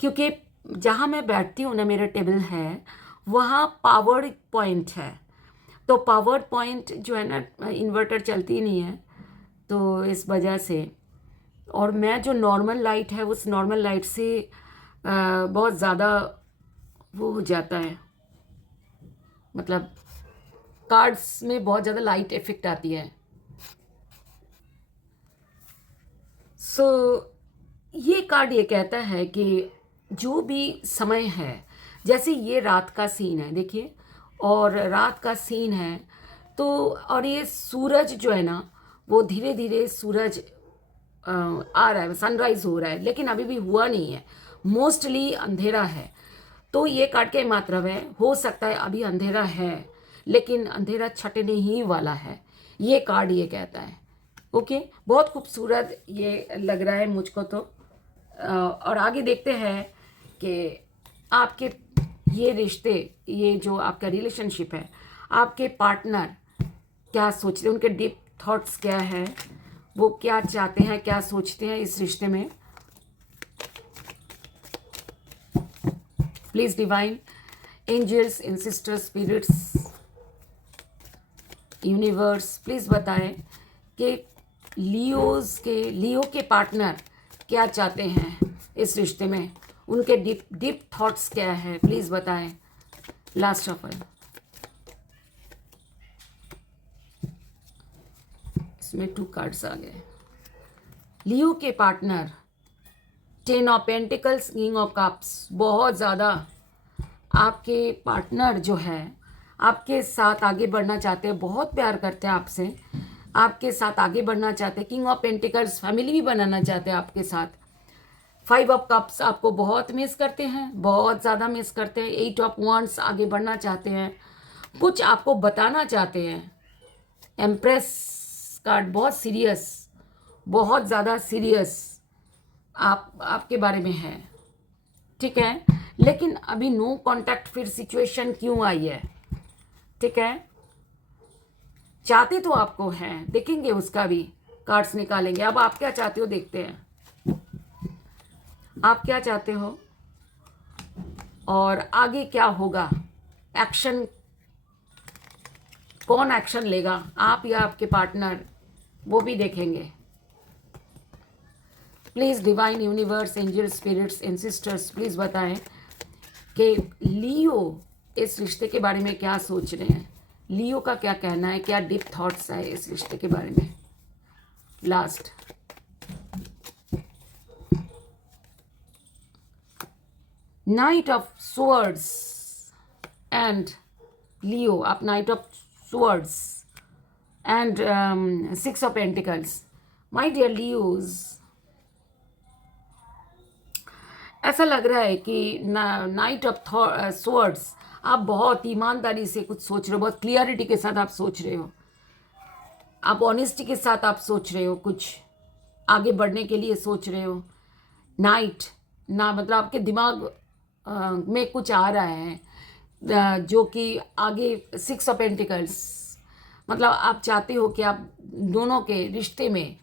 क्योंकि जहाँ मैं बैठती हूँ ना, मेरा टेबल है, वहाँ पावर पॉइंट है, तो पावर पॉइंट जो है ना, इन्वर्टर चलती नहीं है, तो इस वजह से, और मैं जो नॉर्मल लाइट है उस नॉर्मल लाइट से बहुत ज़्यादा वो हो जाता है, मतलब कार्ड्स में बहुत ज़्यादा लाइट इफेक्ट आती है। ये कार्ड ये कहता है कि जो भी समय है, जैसे ये रात का सीन है, देखिए, और रात का सीन है तो, और ये सूरज जो है ना, वो धीरे धीरे सूरज आ रहा है, सनराइज हो रहा है, लेकिन अभी भी हुआ नहीं है, मोस्टली अंधेरा है। तो ये कार्ड का मतलब है, हो सकता है अभी अंधेरा है लेकिन अंधेरा छटने ही वाला है, ये कार्ड ये कहता है। ओके, बहुत खूबसूरत ये लग रहा है मुझको तो। और आगे देखते हैं कि आपके ये रिश्ते, ये जो आपका रिलेशनशिप है, आपके पार्टनर क्या सोचते हैं, उनके डीप थॉट्स क्या है, वो क्या चाहते हैं, क्या सोचते हैं इस रिश्ते में। Please divine angels ancestors spirits universe, please बताएं कि लियो के पार्टनर क्या चाहते हैं इस रिश्ते में, उनके डीप थॉट्स क्या है, प्लीज बताएं। लास्ट ऑफ ऑल, इसमें 2 कार्ड्स आ गए। लियो के partner, 10 of pentacles, king of cups, बहुत ज़्यादा आपके पार्टनर जो है आपके साथ आगे बढ़ना चाहते हैं, बहुत प्यार करते हैं आपसे, आपके साथ आगे बढ़ना चाहते हैं। किंग ऑफ पेंटिकल्स, फैमिली भी बनाना चाहते हैं आपके साथ। 5 ऑफ कप्स, आपको बहुत मिस करते हैं, बहुत ज़्यादा मिस करते हैं। 8 ऑफ वांड्स, आगे बढ़ना चाहते हैं, कुछ आपको बताना चाहते हैं। एम्प्रेस कार्ड, बहुत सीरियस, बहुत ज़्यादा सीरियस आपके बारे में है, ठीक है, लेकिन अभी नो कांटेक्ट फिर सिचुएशन क्यों आई है, ठीक है। चाहते तो आपको हैं, देखेंगे उसका भी, कार्ड्स निकालेंगे। अब आप क्या चाहते हो देखते हैं, आप क्या चाहते हो। और आगे क्या होगा, एक्शन, कौन एक्शन लेगा, आप या आपके पार्टनर, वो भी देखेंगे। Please divine universe, angel spirits ancestors please बताएं कि लियो इस रिश्ते के बारे में क्या सोच रहे हैं, लियो का क्या कहना है, क्या डीप थॉट्स है इस रिश्ते के बारे में। Last knight of swords and Leo, आप knight of swords and 6 of pentacles. My dear Leos, ऐसा लग रहा है कि नाइट ऑफ स्वर्ड्स, आप बहुत ईमानदारी से कुछ सोच रहे हो, बहुत क्लियरिटी के साथ आप सोच रहे हो, आप ऑनेस्टी के साथ आप सोच रहे हो, कुछ आगे बढ़ने के लिए सोच रहे हो। नाइट ना मतलब आपके दिमाग में कुछ आ रहा है जो कि आगे 6 ऑफ पेंटिकल्स, मतलब आप चाहते हो कि आप दोनों के रिश्ते में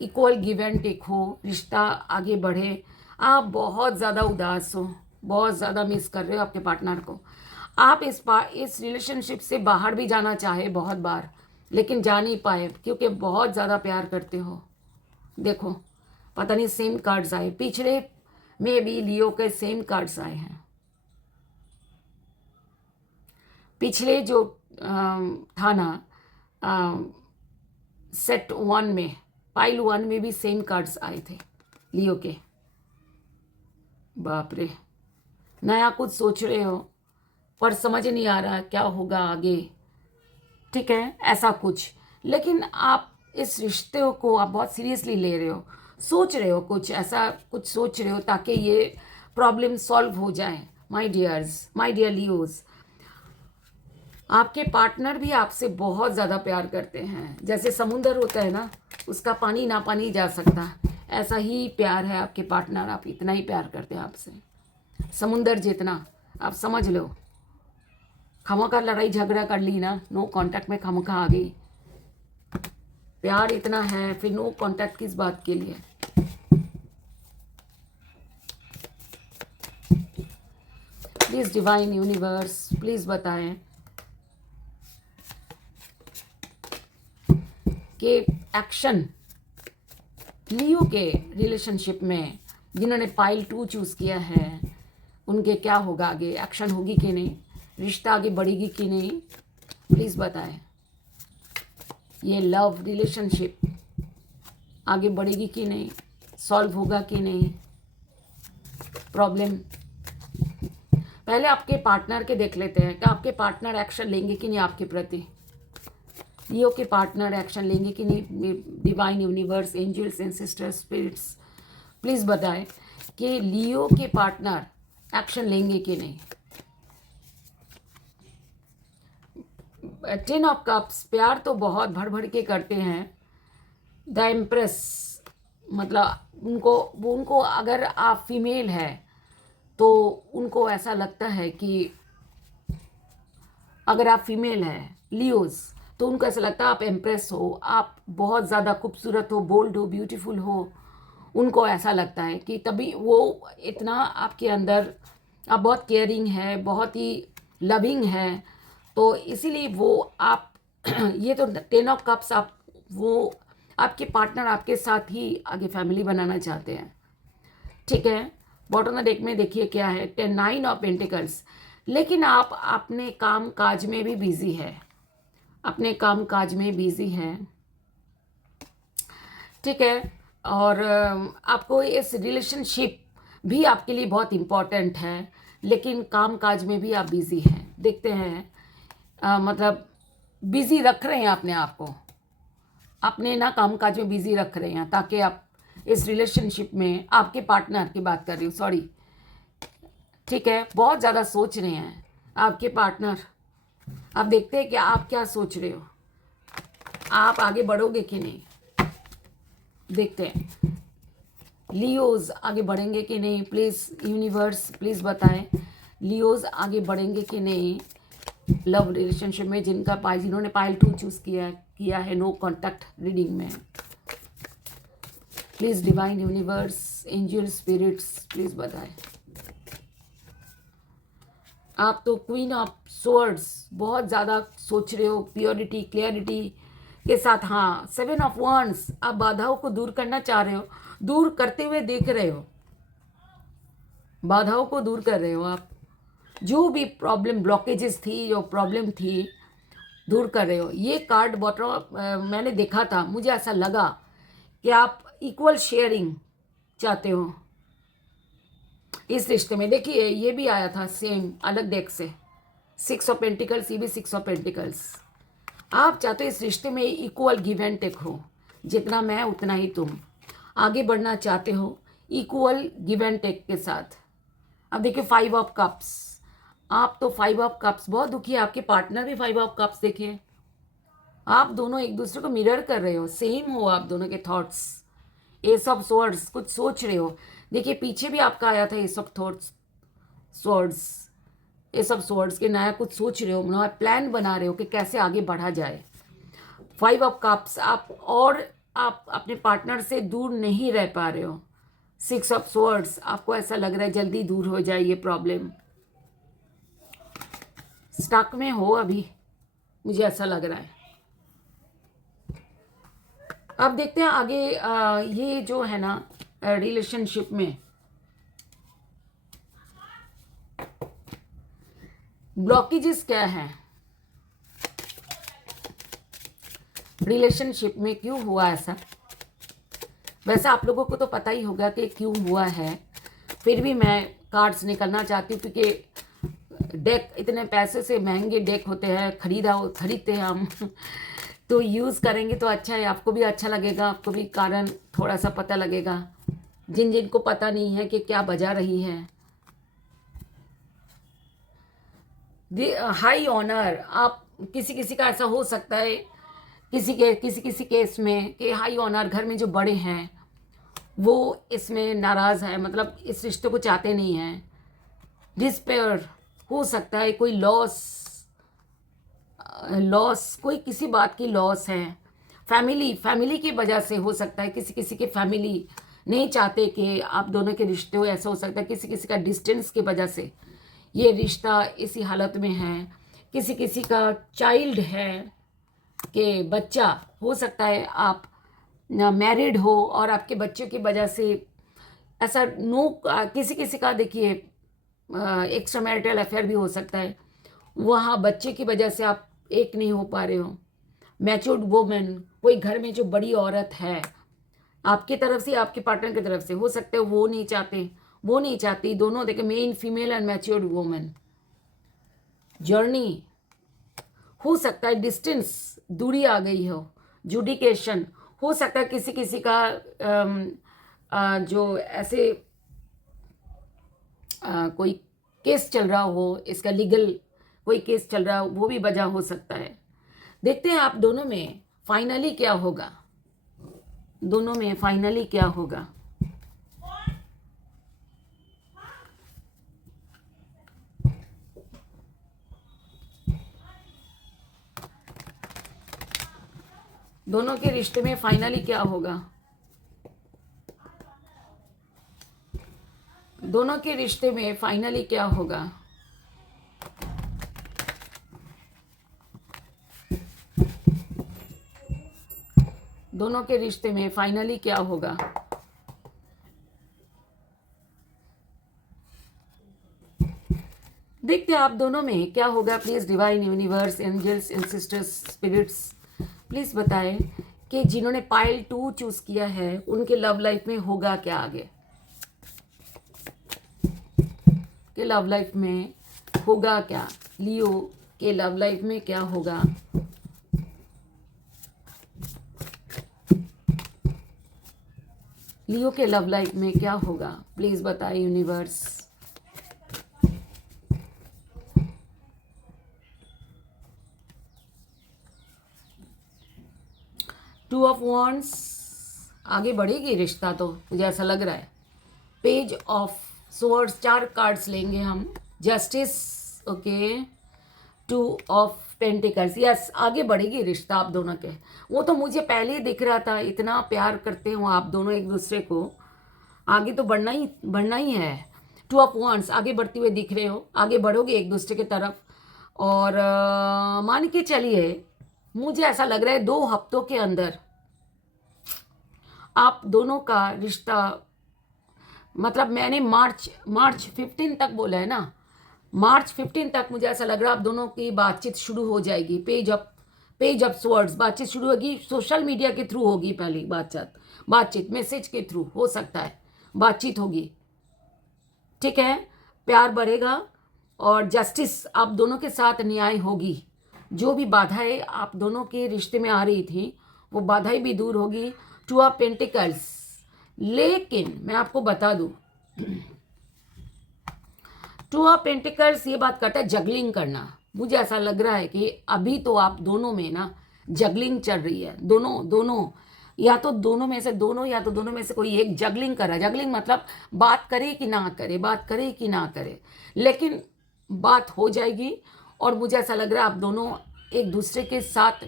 इक्वल गिव एंड टेक हो, रिश्ता आगे बढ़े। आप बहुत ज़्यादा उदास हो, बहुत ज़्यादा मिस कर रहे हो आपके पार्टनर को। आप इस रिलेशनशिप से बाहर भी जाना चाहे बहुत बार, लेकिन जा नहीं पाए क्योंकि बहुत ज़्यादा प्यार करते हो। देखो पता नहीं सेम कार्ड्स आए, पिछले में भी लियो के सेम कार्ड्स आए हैं। पिछले जो था ना सेट 1 में, पाइल 1 में भी सेम कार्ड्स आए थे लियो के। बाप रे, नया कुछ सोच रहे हो पर समझ नहीं आ रहा क्या होगा आगे, ठीक है, ऐसा कुछ। लेकिन आप इस रिश्ते को आप बहुत सीरियसली ले रहे हो, सोच रहे हो कुछ ऐसा, कुछ सोच रहे हो ताकि ये प्रॉब्लम सॉल्व हो जाए। My dears, my dear Leos, आपके पार्टनर भी आपसे बहुत ज़्यादा प्यार करते हैं। जैसे समुंदर होता है ना, उसका पानी नापा नहीं जा सकता, ऐसा ही प्यार है आपके पार्टनर, आप इतना ही प्यार करते हैं आपसे, समुंदर जितना। आप समझ लो, खामोखा लड़ाई झगड़ा कर ली ना, नो कांटेक्ट में खामोखा आ गई, प्यार इतना है फिर नो कांटेक्ट किस बात के लिए। प्लीज डिवाइन यूनिवर्स प्लीज बताएं कि एक्शन लियो के रिलेशनशिप में जिन्होंने पाइल 2 चूज़ किया है, उनके क्या होगा आगे, एक्शन होगी कि नहीं, रिश्ता आगे बढ़ेगी कि नहीं, प्लीज़ बताएं। ये लव रिलेशनशिप आगे बढ़ेगी कि नहीं, सॉल्व होगा कि नहीं प्रॉब्लम। पहले आपके पार्टनर के देख लेते हैं कि आपके पार्टनर एक्शन लेंगे कि नहीं आपके प्रति, लियो के पार्टनर एक्शन लेंगे कि नहीं। Divine universe, angels ancestors spirits please बताएं कि लियो के पार्टनर एक्शन लेंगे कि नहीं। 10 ऑफ कप्स, प्यार तो बहुत भर भर के करते हैं। द एम्प्रेस, मतलब उनको अगर आप फीमेल है तो उनको ऐसा लगता है कि अगर आप फीमेल हैं लियोज, तो उनको ऐसा लगता है आप एम्प्रेस हो, आप बहुत ज़्यादा खूबसूरत हो, बोल्ड हो, ब्यूटीफुल हो। उनको ऐसा लगता है कि तभी वो इतना आपके अंदर, आप बहुत केयरिंग है, बहुत ही लविंग है, तो इसीलिए वो आप ये तो 10 ऑफ कप्स, आप वो आपके पार्टनर आपके साथ ही आगे फैमिली बनाना चाहते हैं, ठीक है। बॉटम ऑफ द डेक में देखिए क्या है, 9 ऑफ पेंटिकल्स। लेकिन आप अपने काम काज में भी बिजी है, अपने काम काज में बिजी है, ठीक है। और आपको इस रिलेशनशिप भी आपके लिए बहुत इम्पॉर्टेंट है, लेकिन काम काज में भी आप बिजी हैं। देखते हैं मतलब बिजी रख रहे हैं अपने आप को, अपने ना काम काज में बिजी रख रहे हैं ताकि आप इस रिलेशनशिप में, आपके पार्टनर की बात कर रही हूँ, सॉरी, ठीक है, बहुत ज़्यादा सोच रहे हैं आपके पार्टनर। आप देखते हैं कि आप क्या सोच रहे हो, आप आगे बढ़ोगे कि नहीं, देखते हैं लियोज आगे बढ़ेंगे कि नहीं। प्लीज़ यूनिवर्स प्लीज़ बताएं, लियोज आगे बढ़ेंगे कि नहीं लव रिलेशनशिप में, जिन्होंने पाइल 2 चूज़ किया है नो कॉन्टैक्ट रीडिंग में। Please divine universe, angel spirits please बताएं। आप तो क्वीन ऑफ सोर्ड्स बहुत ज़्यादा सोच रहे हो, प्योरिटी क्लियरिटी के साथ। हाँ, सेवन ऑफ wands, आप बाधाओं को दूर करना चाह रहे हो, दूर करते हुए देख रहे हो, बाधाओं को दूर कर रहे हो आप। जो भी प्रॉब्लम ब्लॉकेजेस थी, जो प्रॉब्लम थी, दूर कर रहे हो। ये कार्ड बॉटम मैंने देखा था, मुझे ऐसा लगा कि आप इक्वल शेयरिंग चाहते हो इस रिश्ते में। देखिए ये भी आया था सेम अलग डेक से, 6 ऑफ पेंटिकल्स, ये भी 6 ऑफ पेंटिकल्स। आप चाहते हो इस रिश्ते में इक्वल गिव एंड टेक हो, जितना मैं उतना ही तुम। आगे बढ़ना चाहते हो इक्वल गिव एंड टेक के साथ। अब देखिए 5 ऑफ कप्स, आप तो 5 ऑफ कप्स बहुत दुखी है, आपके पार्टनर भी 5 ऑफ कप्स। देखिए आप दोनों एक दूसरे को मिरर कर रहे हो, सेम हो आप दोनों के थॉट्स। एस ऑफ स्वॉर्ड्स, कुछ सोच रहे हो। देखिए पीछे भी आपका आया था S of thoughts swords, S of swords के नया कुछ सोच रहे हो, नया प्लान बना रहे हो कि कैसे आगे बढ़ा जाए। 5 ऑफ कप्स, आप अपने पार्टनर से दूर नहीं रह पा रहे हो। 6 ऑफ स्वॉर्ड्स, आपको ऐसा लग रहा है जल्दी दूर हो जाए ये प्रॉब्लम। स्टक में हो अभी, मुझे ऐसा लग रहा है। अब देखते हैं आगे। ये जो है ना रिलेशनशिप में ब्लॉकेजेस क्या है, रिलेशनशिप में क्यों हुआ ऐसा। वैसे आप लोगों को तो पता ही होगा कि क्यों हुआ है, फिर भी मैं कार्ड्स निकलना चाहती हूँ क्योंकि डेक इतने पैसे से महंगे डेक होते हैं, खरीदते हैं हम तो यूज़ करेंगे तो अच्छा है, आपको भी अच्छा लगेगा, आपको भी कारण थोड़ा सा पता लगेगा, जिनको पता नहीं है कि क्या बजा रही है। हाई ऑनर, आप किसी किसी का ऐसा हो सकता है, किसी केस में कि हाई ऑनर घर में जो बड़े हैं वो इसमें नाराज़ है, मतलब इस रिश्ते को चाहते नहीं हैं। डिस्पेयर हो सकता है, कोई लॉस कोई किसी बात की लॉस है। फैमिली की वजह से हो सकता है, किसी किसी के फैमिली नहीं चाहते कि आप दोनों के रिश्ते हो, ऐसा हो सकता है किसी किसी का डिस्टेंस की वजह से ये रिश्ता इसी हालत में है। किसी किसी का चाइल्ड है कि बच्चा हो सकता है, आप मैरिड हो और आपके बच्चों की वजह से ऐसा किसी किसी का देखिए एक्स्ट्रा मैरिटल अफेयर भी हो सकता है, वहाँ बच्चे की वजह से आप एक नहीं हो पा रहे हो। मैच्योर्ड वोमेन, कोई घर में जो बड़ी औरत है आपकी तरफ से, आपके पार्टनर की तरफ से हो सकते हो वो नहीं चाहती, दोनों देखे, main female and matured women. Journey हो सकता है, डिस्टेंस दूरी आ गई हो, जुडिकेशन हो सकता है, किसी किसी का जो ऐसे कोई केस चल रहा हो, इसका लीगल कोई केस चल रहा हो, वो भी वजह हो सकता है। देखते हैं आप दोनों में फाइनली क्या होगा, दोनों में फाइनली क्या होगा। दोनों के रिश्ते में फाइनली क्या होगा, दोनों के रिश्ते में फाइनली क्या होगा। दोनों के रिश्ते में फाइनली क्या होगा। देखते हैं आप दोनों में क्या होगा। Please divine universe, angels, ancestors, spirits please बताएं कि जिन्होंने पाइल 2 चूज किया है उनके लव लाइफ में होगा क्या आगे, के लव लाइफ में होगा क्या, लियो के लव लाइफ में क्या होगा। लियो के लव लाइफ में क्या होगा, प्लीज बताएं यूनिवर्स। टू ऑफ वॉन्ड्स, आगे बढ़ेगी रिश्ता तो मुझे ऐसा लग रहा है। पेज ऑफ सोर्ड्स, 4 कार्ड्स लेंगे हम। Justice, okay, 2 of pentacles, yes, आगे बढ़ेगी रिश्ता आप दोनों के। वो तो मुझे पहले ही दिख रहा था, इतना प्यार करते हो आप दोनों एक दूसरे को, आगे तो बढ़ना ही है। टू ऑफ वांड्स, आगे बढ़ते हुए दिख रहे हो, आगे बढ़ोगे एक दूसरे की तरफ। और मान के चलिए, मुझे ऐसा लग रहा है 2 हफ्तों के अंदर आप दोनों का रिश्ता, मतलब मैंने मार्च 15 तक बोला है ना, मार्च 15 तक मुझे ऐसा लग रहा है आप दोनों की बातचीत शुरू हो जाएगी। पेज अप वर्ड्स, बातचीत शुरू होगी, सोशल मीडिया के थ्रू होगी। पहली बातचीत मैसेज के थ्रू हो सकता है, बातचीत होगी, ठीक है। प्यार बढ़ेगा और जस्टिस, आप दोनों के साथ न्याय होगी। जो भी बाधाएं आप दोनों के रिश्ते में आ रही थी वो बाधाएं भी दूर होगी। टू ऑफ पेंटिकल्स, लेकिन मैं आपको बता दूं, टू ऑफ पेंटिकल्स ये बात करता है जगलिंग करना। मुझे ऐसा लग रहा है कि अभी तो आप दोनों में ना जगलिंग चल रही है। दोनों या तो दोनों में से कोई एक जगलिंग कर रहा है। जगलिंग मतलब बात करे कि ना करे, बात करे कि ना करे, लेकिन बात हो जाएगी। और मुझे ऐसा लग रहा है आप दोनों एक दूसरे के साथ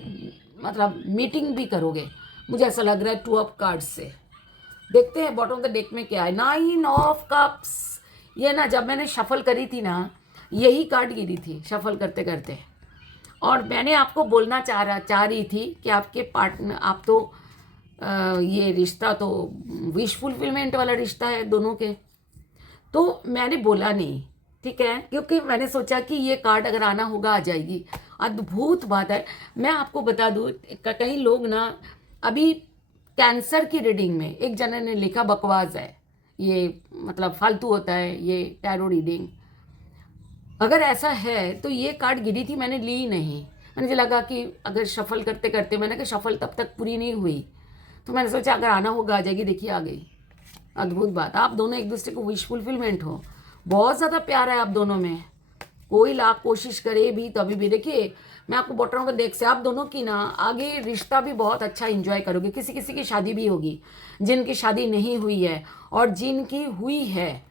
मतलब मीटिंग भी करोगे, मुझे ऐसा लग रहा है टू ऑफ कार्ड्स से। देखते हैं बॉटम ऑफ द डेक में क्या है। 9 ऑफ कप्स, ये ना जब मैंने शफल करी थी ना, यही कार्ड गिरी थी शफल करते करते। और मैंने आपको बोलना चाह रही थी कि आपके पार्टनर, आप तो ये रिश्ता तो विश फुलफिलमेंट वाला रिश्ता है दोनों के, तो मैंने बोला नहीं, ठीक है, क्योंकि मैंने सोचा कि ये कार्ड अगर आना होगा आ जाएगी। अद्भुत बात है। मैं आपको बता दूं, कई लोग ना अभी कैंसर की रीडिंग में, एक जने ने लिखा बकवास है ये, मतलब फालतू होता है ये टैरो रीडिंग। अगर ऐसा है तो ये कार्ड गिरी थी, मैंने ली नहीं। मुझे लगा कि अगर शफल करते करते, मैंने कहा शफल तब तक पूरी नहीं हुई, तो मैंने सोचा अगर आना होगा आ जाएगी। देखिए आ गई। अद्भुत बात, आप दोनों एक दूसरे को विश फुलफिलमेंट हो, बहुत ज़्यादा प्यार है आप दोनों में। कोई लाख कोशिश करे भी तभी भी, देखिए मैं आपको बॉटम ऑफ द डेक से आप दोनों की ना आगे रिश्ता भी बहुत अच्छा एंजॉय करोगे। किसी किसी की शादी भी होगी, जिनकी शादी नहीं हुई है और जिनकी हुई है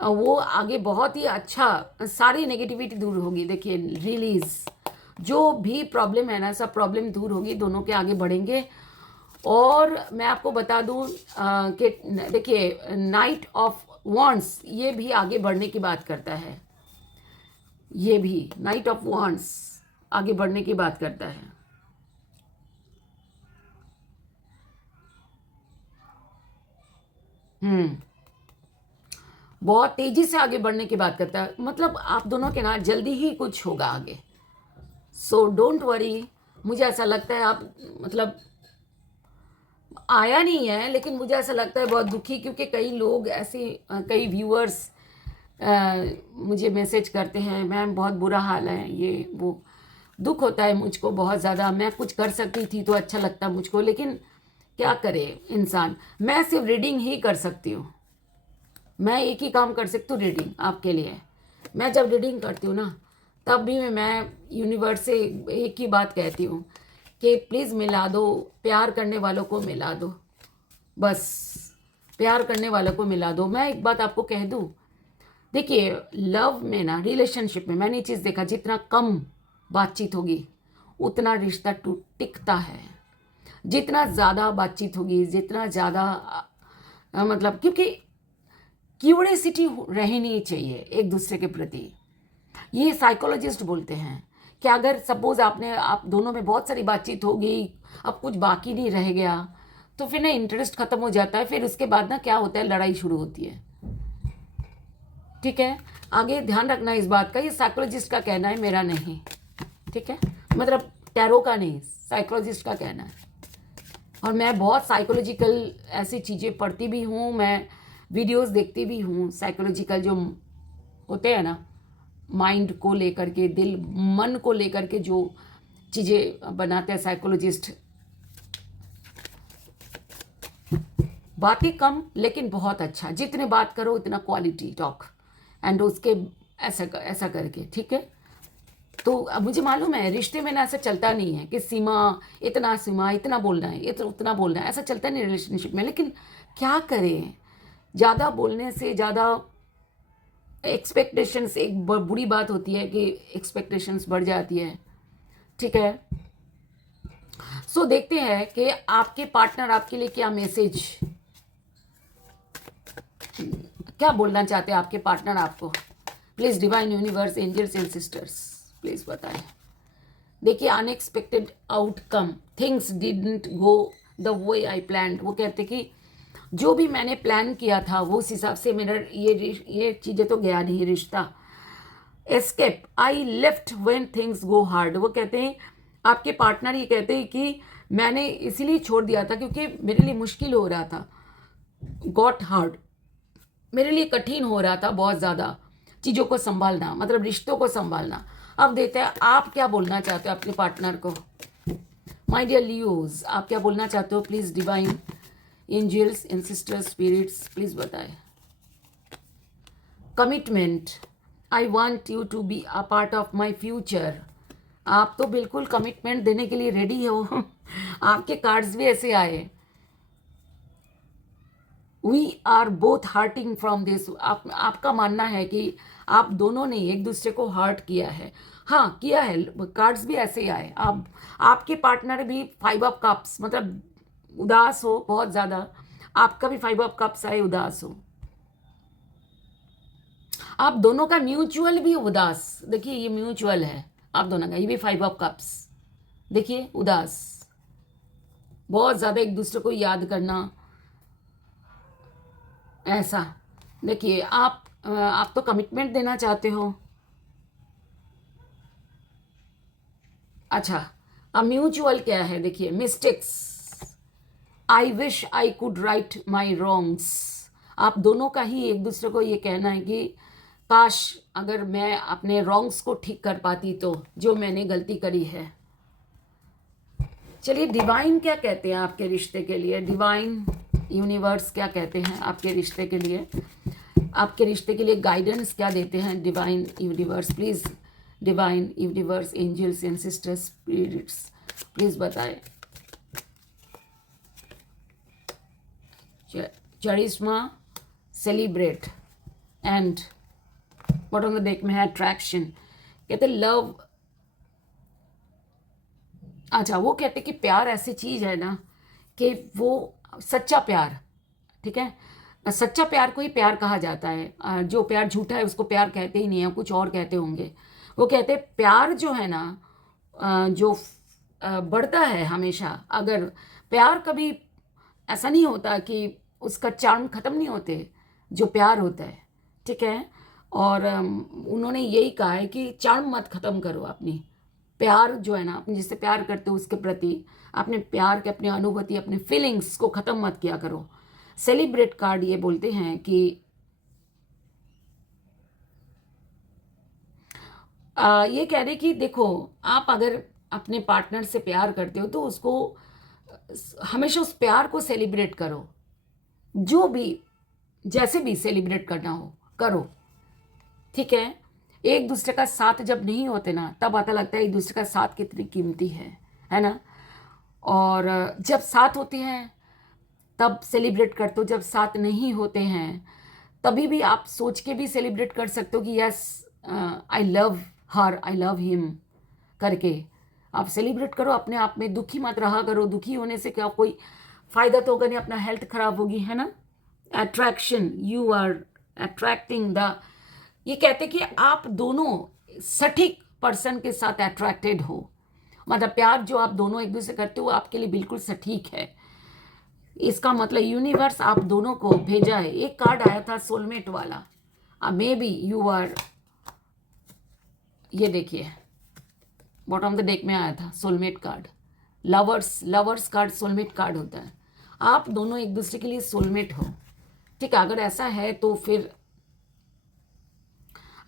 वो आगे बहुत ही अच्छा, सारी नेगेटिविटी दूर होगी। देखिए रिलीज, जो भी प्रॉब्लम है ना, सब प्रॉब्लम दूर होगी, दोनों के आगे बढ़ेंगे। और मैं आपको बता दूं कि देखिए नाइट ऑफ वॉन्ड्स, ये भी आगे बढ़ने की बात करता है। ये भी नाइट ऑफ वॉन्ड्स आगे बढ़ने की बात करता है। बहुत तेजी से आगे बढ़ने की बात करता है, मतलब आप दोनों के ना जल्दी ही कुछ होगा आगे। So don't worry. मुझे ऐसा लगता है आप मतलब आया नहीं है, लेकिन मुझे ऐसा लगता है बहुत दुखी, क्योंकि कई लोग ऐसे कई व्यूअर्स मुझे मैसेज करते हैं, मैम बहुत बुरा हाल है, ये वो। दुख होता है मुझको बहुत ज़्यादा। मैं कुछ कर सकती थी तो अच्छा लगता मुझको, लेकिन क्या करे इंसान। मैं सिर्फ रीडिंग ही कर सकती हूँ, मैं एक ही काम कर सकती हूँ, रीडिंग आपके लिए। मैं जब रीडिंग करती हूँ ना, तब भी मैं यूनिवर्स से एक ही बात कहती हूँ कि प्लीज़ मिला दो, प्यार करने वालों को मिला दो, बस प्यार करने वालों को मिला दो। मैं एक बात आपको कह दूँ, देखिए लव में ना, रिलेशनशिप में मैंने ये चीज़ देखा, जितना कम बातचीत होगी उतना रिश्ता टिकता है। जितना ज़्यादा बातचीत होगी, जितना ज़्यादा मतलब, क्योंकि क्यूरियोसिटी रहनी चाहिए एक दूसरे के प्रति। ये साइकोलॉजिस्ट बोलते हैं कि अगर सपोज आप दोनों में बहुत सारी बातचीत हो गई, अब कुछ बाकी नहीं रह गया, तो फिर ना इंटरेस्ट खत्म हो जाता है। फिर उसके बाद ना क्या होता है, लड़ाई शुरू होती है। ठीक है, आगे ध्यान रखना इस बात का, ये साइकोलॉजिस्ट का कहना है, मेरा नहीं। ठीक है, मतलब टैरो का नहीं, साइकोलॉजिस्ट का कहना है। और मैं बहुत साइकोलॉजिकल ऐसी चीज़ें पढ़ती भी हूँ, मैं वीडियोस देखती भी हूँ। साइकोलॉजिकल जो होते हैं ना, माइंड को लेकर के, दिल मन को लेकर के जो चीज़ें बनाते हैं साइकोलॉजिस्ट। बातें कम लेकिन बहुत अच्छा, जितने बात करो उतना क्वालिटी टॉक, एंड उसके ऐसा करके, ठीक है। तो अब मुझे मालूम है रिश्ते में ना ऐसा चलता नहीं है कि सीमा इतना बोलना है, ये तो उतना बोलना है, ऐसा चलता नहीं रिलेशनशिप में। लेकिन क्या करें, ज़्यादा बोलने से ज़्यादा एक्सपेक्टेशंस, एक बुरी बात होती है कि एक्सपेक्टेशंस बढ़ जाती है। ठीक है, सो देखते हैं कि आपके पार्टनर आपके लिए क्या मैसेज क्या बोलना चाहते हैं आपके पार्टनर आपको? Please divine universe, angels ancestors, please बताएं। देखिए, unexpected outcome, things didn't go the way I planned. वो कहते कि जो भी मैंने प्लान किया था वो उस हिसाब से मेरा ये चीज़ें तो गया नहीं, रिश्ता। Escape, I left when things go hard. वो कहते हैं, आपके पार्टनर ये कहते हैं कि मैंने इसीलिए छोड़ दिया था क्योंकि मेरे लिए मुश्किल हो रहा था, गॉट हार्ड, मेरे लिए कठिन हो रहा था बहुत ज़्यादा चीज़ों को संभालना, मतलब रिश्तों को संभालना। अब देखते हैं आप क्या बोलना चाहते हो अपने पार्टनर को। माय डियर लियोज, आप क्या बोलना चाहते हो? Please divine angels ancestors spirits, please बताएं। Commitment, I want you to be a part of my future. आप तो बिल्कुल कमिटमेंट देने के लिए रेडी हो। आपके कार्ड्स भी ऐसे आए। We are both hurting from this. आपका मानना है कि आप दोनों ने एक दूसरे को हर्ट किया है। हाँ, किया है, कार्ड्स भी ऐसे ही आए। आपके पार्टनर भी 5 ऑफ कप्स, मतलब उदास हो बहुत ज़्यादा, आपका भी 5 ऑफ कप्स आए, उदास हो। आप दोनों का म्यूचुअल भी उदास, देखिए ये म्यूचुअल है आप दोनों का, ये भी 5 ऑफ कप्स, देखिए उदास, बहुत ज़्यादा एक दूसरे को याद करना, ऐसा। देखिए आप तो कमिटमेंट देना चाहते हो। अच्छा, अब म्यूचुअल क्या है? देखिए, mistakes, I wish I could write my wrongs. आप दोनों का ही एक दूसरे को ये कहना है कि काश अगर मैं अपने रॉन्ग्स को ठीक कर पाती, तो जो मैंने गलती करी है। चलिए, डिवाइन क्या कहते हैं आपके रिश्ते के लिए? डिवाइन यूनिवर्स क्या कहते हैं आपके रिश्ते के लिए? आपके रिश्ते के लिए गाइडेंस क्या देते हैं divine universe? Please divine universe, angels ancestors spirits, please बताएं। Charisma, celebrate, and bottom of the deck में है अट्रैक्शन। कहते लव, अच्छा वो कहते कि प्यार ऐसी चीज़ है ना कि वो सच्चा प्यार, ठीक है, सच्चा प्यार को ही प्यार कहा जाता है। जो प्यार झूठा है उसको प्यार कहते ही नहीं है, कुछ और कहते होंगे। वो कहते प्यार जो है ना, जो बढ़ता है हमेशा। अगर प्यार कभी ऐसा नहीं होता कि उसका चार्म ख़त्म नहीं होते, जो प्यार होता है, ठीक है। और उन्होंने यही कहा है कि चार्म मत ख़त्म करो अपनी, प्यार जो है ना, अपने जिससे प्यार करते हो उसके प्रति अपने प्यार के, अपनी अनुभूति, अपने फीलिंग्स को ख़त्म मत किया करो। सेलिब्रेट कार्ड ये बोलते हैं कि ये कह रहे कि देखो, आप अगर अपने पार्टनर से प्यार करते हो तो उसको हमेशा उस प्यार को सेलिब्रेट करो, जो भी जैसे भी सेलिब्रेट करना हो करो, ठीक है। एक दूसरे का साथ जब नहीं होते ना, तब पता लगता है एक दूसरे का साथ कितनी कीमती है ना। और जब साथ होते हैं तब सेलिब्रेट करते हो, जब साथ नहीं होते हैं तभी भी आप सोच के भी सेलिब्रेट कर सकते हो कि yes I love her, I love him करके आप सेलिब्रेट करो। अपने आप में दुखी मत रहा करो, दुखी होने से क्या कोई फ़ायदा तो होगा नहीं, अपना हेल्थ खराब होगी, है ना। Attraction, you are attracting the, ये कहते कि आप दोनों सटीक पर्सन के साथ अट्रैक्टेड हो, मतलब प्यार जो आप दोनों एक दूसरे करते हो आपके लिए बिल्कुल सटीक है। इसका मतलब यूनिवर्स आप दोनों को भेजा है। एक कार्ड आया था सोलमेट वाला, मे बी यू आर, ये देखिए बॉटम ऑफ द डेक में आया था soulmate card. Lovers card soulmate card होता है। आप दोनों एक दूसरे के लिए सोलमेट हो, ठीक है। अगर ऐसा है तो फिर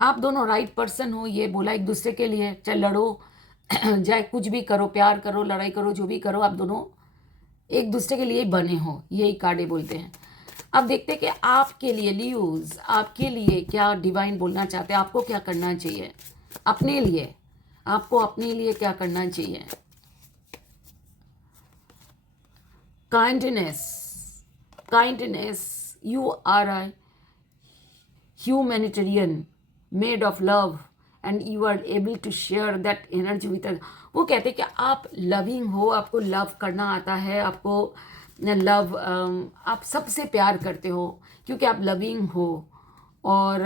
आप दोनों राइट पर्सन हो, ये बोला एक दूसरे के लिए। चाहे लड़ो चाहे कुछ भी करो, प्यार करो, लड़ाई करो, जो भी करो, आप दोनों एक दूसरे के लिए बने हो, यही कार्डे बोलते हैं। अब देखते हैं कि आपके लिए लियोज, आपके लिए क्या डिवाइन बोलना चाहते हैं, आपको क्या करना चाहिए अपने लिए, आपको अपने लिए क्या करना चाहिए। Kindness, kindness, you are a humanitarian made of love and you are able to share that energy with us। वो कहते हैं कि आप लविंग हो, आपको लव करना आता है, आपको लव, आप सबसे प्यार करते हो क्योंकि आप लविंग हो और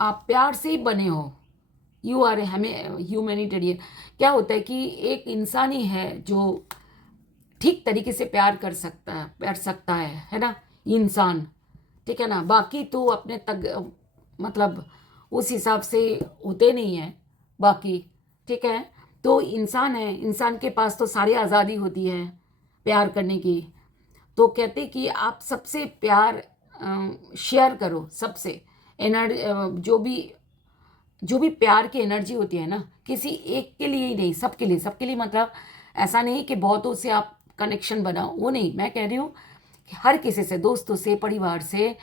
आप प्यार से ही बने हो। You are humanitarian. क्या होता है कि एक इंसान ही है जो ठीक तरीके से प्यार सकता है ना, इंसान। ठीक है ना, बाकी तो अपने तक मतलब उस हिसाब से होते नहीं हैं बाकी। ठीक है, तो इंसान है, इंसान के पास तो सारी आज़ादी होती है प्यार करने की। तो कहते कि आप सबसे प्यार शेयर करो, सबसे एनर्जी, जो भी प्यार की एनर्जी होती है ना, किसी एक के लिए ही नहीं, सबके लिए। सबके लिए मतलब ऐसा नहीं कि बहुतों से आप कनेक्शन बनाओ, वो नहीं। मैं कह रही हूँ कि हर किसी से, दोस्तों से, परिवार से,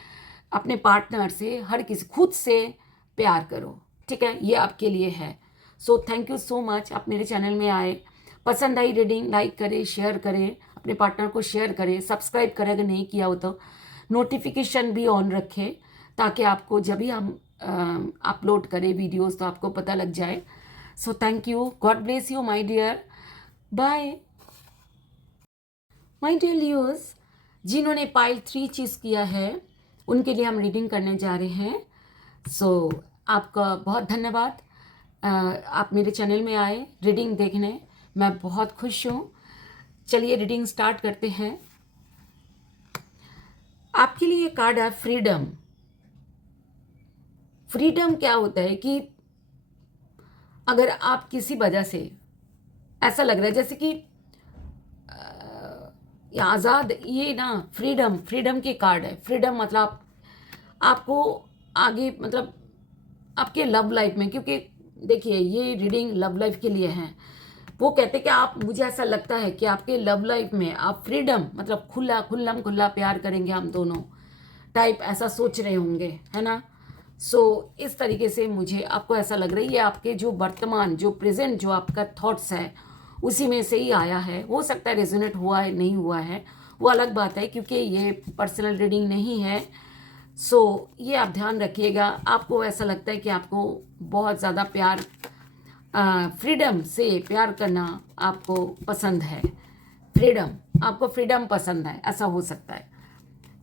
अपने पार्टनर से, हर किसी, खुद से प्यार करो। ठीक है, ये आपके लिए है। सो थैंक यू सो मच, आप मेरे चैनल में आए। पसंद आई रीडिंग, लाइक करें, शेयर करें, अपने पार्टनर को शेयर करें, सब्सक्राइब करें अगर नहीं किया हो तो, नोटिफिकेशन भी ऑन रखें ताकि आपको जब भी हम अपलोड करें वीडियोस तो आपको पता लग जाए। So thank you, God bless you my dear, bye. My dear Leos, जिन्होंने पाइल 3 चूज़ किया है उनके लिए हम रीडिंग करने जा रहे हैं। सो आपका बहुत धन्यवाद। आप मेरे चैनल में आए रीडिंग देखने, मैं बहुत खुश हूँ। चलिए रीडिंग स्टार्ट करते हैं। आपके लिए कार्ड है फ्रीडम। फ्रीडम क्या होता है कि अगर आप किसी वजह से, ऐसा लग रहा है जैसे कि ये आज़ाद, ये ना फ्रीडम, फ्रीडम की कार्ड है। फ्रीडम मतलब आपको आगे, मतलब आपके लव लाइफ में, क्योंकि देखिए ये रीडिंग लव लाइफ के लिए है। वो कहते कि आप, मुझे ऐसा लगता है कि आपके लव लाइफ में आप फ्रीडम मतलब खुला खुल्लम खुल्ला प्यार करेंगे हम दोनों टाइप, ऐसा सोच रहे होंगे, है ना। सो इस तरीके से मुझे आपको ऐसा लग रहा है, ये आपके जो वर्तमान, जो प्रेजेंट, जो आपका थॉट्स है उसी में से ही आया है। हो सकता है रेजोनेट हुआ है, नहीं हुआ है, वो अलग बात है, क्योंकि ये पर्सनल रीडिंग नहीं है। सो ये आप ध्यान रखिएगा। आपको ऐसा लगता है कि आपको बहुत ज़्यादा प्यार, फ्रीडम से प्यार करना आपको पसंद है। फ्रीडम, आपको फ्रीडम पसंद है, ऐसा हो सकता है।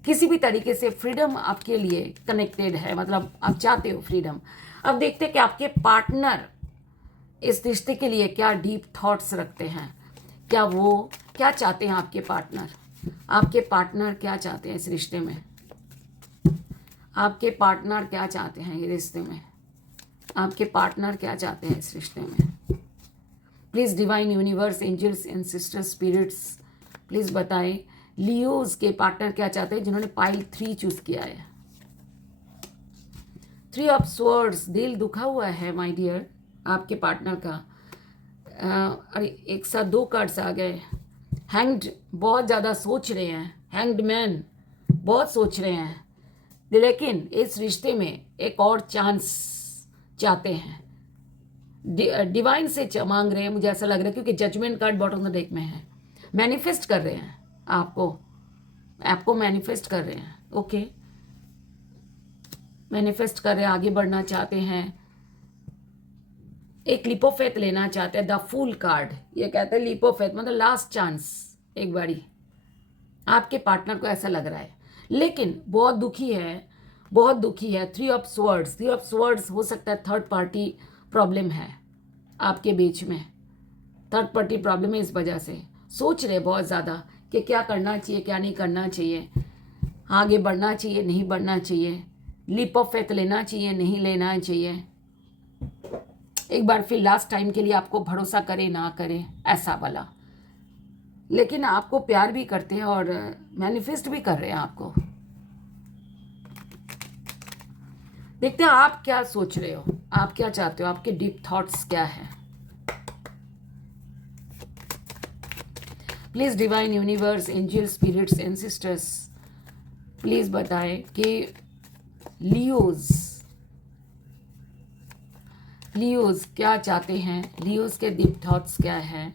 किसी भी तरीके से फ्रीडम आपके लिए कनेक्टेड है, मतलब आप चाहते हो फ्रीडम। अब देखते हैं कि आपके पार्टनर इस रिश्ते के लिए क्या डीप थॉट्स रखते हैं। क्या वो, क्या चाहते हैं आपके पार्टनर, आपके पार्टनर क्या चाहते हैं इस रिश्ते में, आपके पार्टनर क्या चाहते हैं ये रिश्ते में, आपके पार्टनर क्या चाहते हैं इस रिश्ते में। Please divine universe, angels ancestors spirits, please बताएं लियोज के पार्टनर क्या चाहते हैं जिन्होंने पाइल 3 चूज़ किया है। 3 ऑफ स्वॉर्ड्स, दिल दुखा हुआ है माय डियर आपके पार्टनर का। अरे एक साथ 2 कार्ड्स आ गए। हैंग्ड, बहुत ज़्यादा सोच रहे हैं। हैंग्ड मैन, बहुत सोच रहे हैं, लेकिन इस रिश्ते में एक और चांस चाहते हैं। डिवाइन से मांग रहे हैं, मुझे ऐसा लग रहा है, क्योंकि judgement card bottom of the deck में है। मैनिफेस्ट कर रहे हैं आपको, आपको मैनिफेस्ट कर रहे हैं। ओके, मैनिफेस्ट कर रहे हैं, आगे बढ़ना चाहते हैं, एक लीप ऑफ फेथ लेना चाहते हैं। द फूल कार्ड ये कहते हैं लीप ऑफ फेथ मतलब लास्ट चांस, एक बारी। आपके पार्टनर को ऐसा लग रहा है, लेकिन बहुत दुखी है, बहुत दुखी है। 3 ऑफ स्वॉर्ड्स, 3 ऑफ स्वॉर्ड्स हो सकता है थर्ड पार्टी प्रॉब्लम है आपके बीच में। थर्ड पार्टी प्रॉब्लम है, इस वजह से सोच रहे बहुत ज़्यादा कि क्या करना चाहिए, क्या नहीं करना चाहिए, आगे बढ़ना चाहिए, नहीं बढ़ना चाहिए, लीप ऑफ फेथ लेना चाहिए, नहीं लेना चाहिए। एक बार फिर लास्ट टाइम के लिए आपको भरोसा करे ना करे, ऐसा वाला। लेकिन आपको प्यार भी करते हैं और मैनिफेस्ट भी कर रहे हैं आपको। देखते हैं आप क्या सोच रहे हो, आप क्या चाहते हो, आपके डीप थॉट्स क्या है। Please divine universe, angel spirits ancestors, please बताएं कि लियोज क्या चाहते हैं, लियोज के डीप थॉट्स क्या है।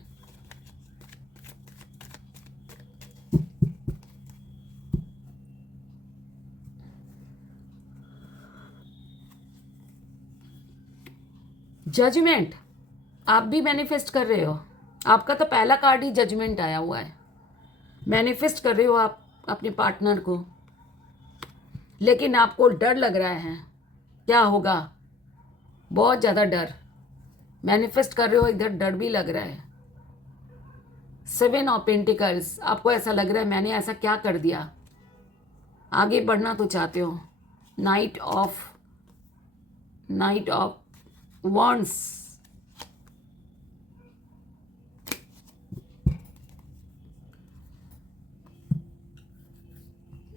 जजमेंट, आप भी मैनिफेस्ट कर रहे हो। आपका तो पहला कार्ड ही जजमेंट आया हुआ है। मैनिफेस्ट कर रहे हो आप अपने पार्टनर को, लेकिन आपको डर लग रहा है। क्या होगा? बहुत ज़्यादा डर मैनिफेस्ट कर रहे हो, इधर डर भी लग रहा है। 7 ऑफ पेंटिकल्स, आपको ऐसा लग रहा है मैंने ऐसा क्या कर दिया। आगे बढ़ना तो चाहते हो। नाइट ऑफ वॉन्ड्स,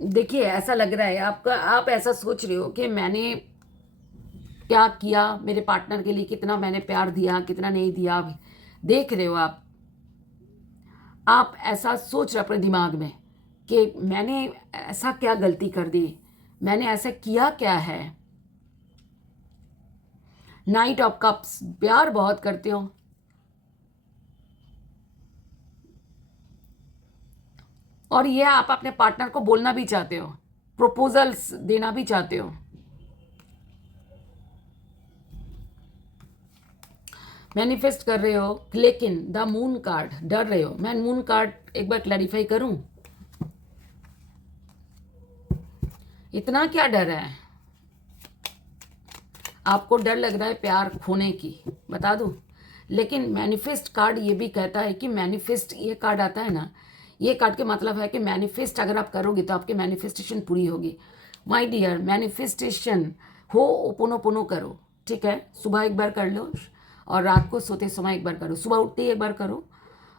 देखिए ऐसा लग रहा है आपका, आप ऐसा सोच रहे हो कि मैंने क्या किया मेरे पार्टनर के लिए, कितना मैंने प्यार दिया, कितना नहीं दिया। देख रहे हो आप ऐसा सोच रहे अपने दिमाग में कि मैंने ऐसा क्या गलती कर दी, मैंने ऐसा किया क्या है। नाइट ऑफ कप्स, प्यार बहुत करते हो, और ये आप अपने पार्टनर को बोलना भी चाहते हो, प्रपोजल्स देना भी चाहते हो। मैनिफेस्ट कर रहे हो, लेकिन द मून कार्ड, डर रहे हो। मैं मून कार्ड एक बार क्लैरिफाई करूं, इतना क्या डर है आपको? डर लग रहा है प्यार खोने की, बता दूं। लेकिन मैनिफेस्ट कार्ड ये भी कहता है कि मैनिफेस्ट, ये कार्ड आता है ना, ये कार्ड के मतलब है कि मैनिफेस्ट अगर आप करोगे तो आपकी मैनिफेस्टेशन पूरी होगी। माय डियर, मैनिफेस्टेशन हो, ओपोनोपोनो करो, ठीक है? सुबह एक बार कर लो, और रात को सोते समय एक बार करो। सुबह उठते ही एक बार करो,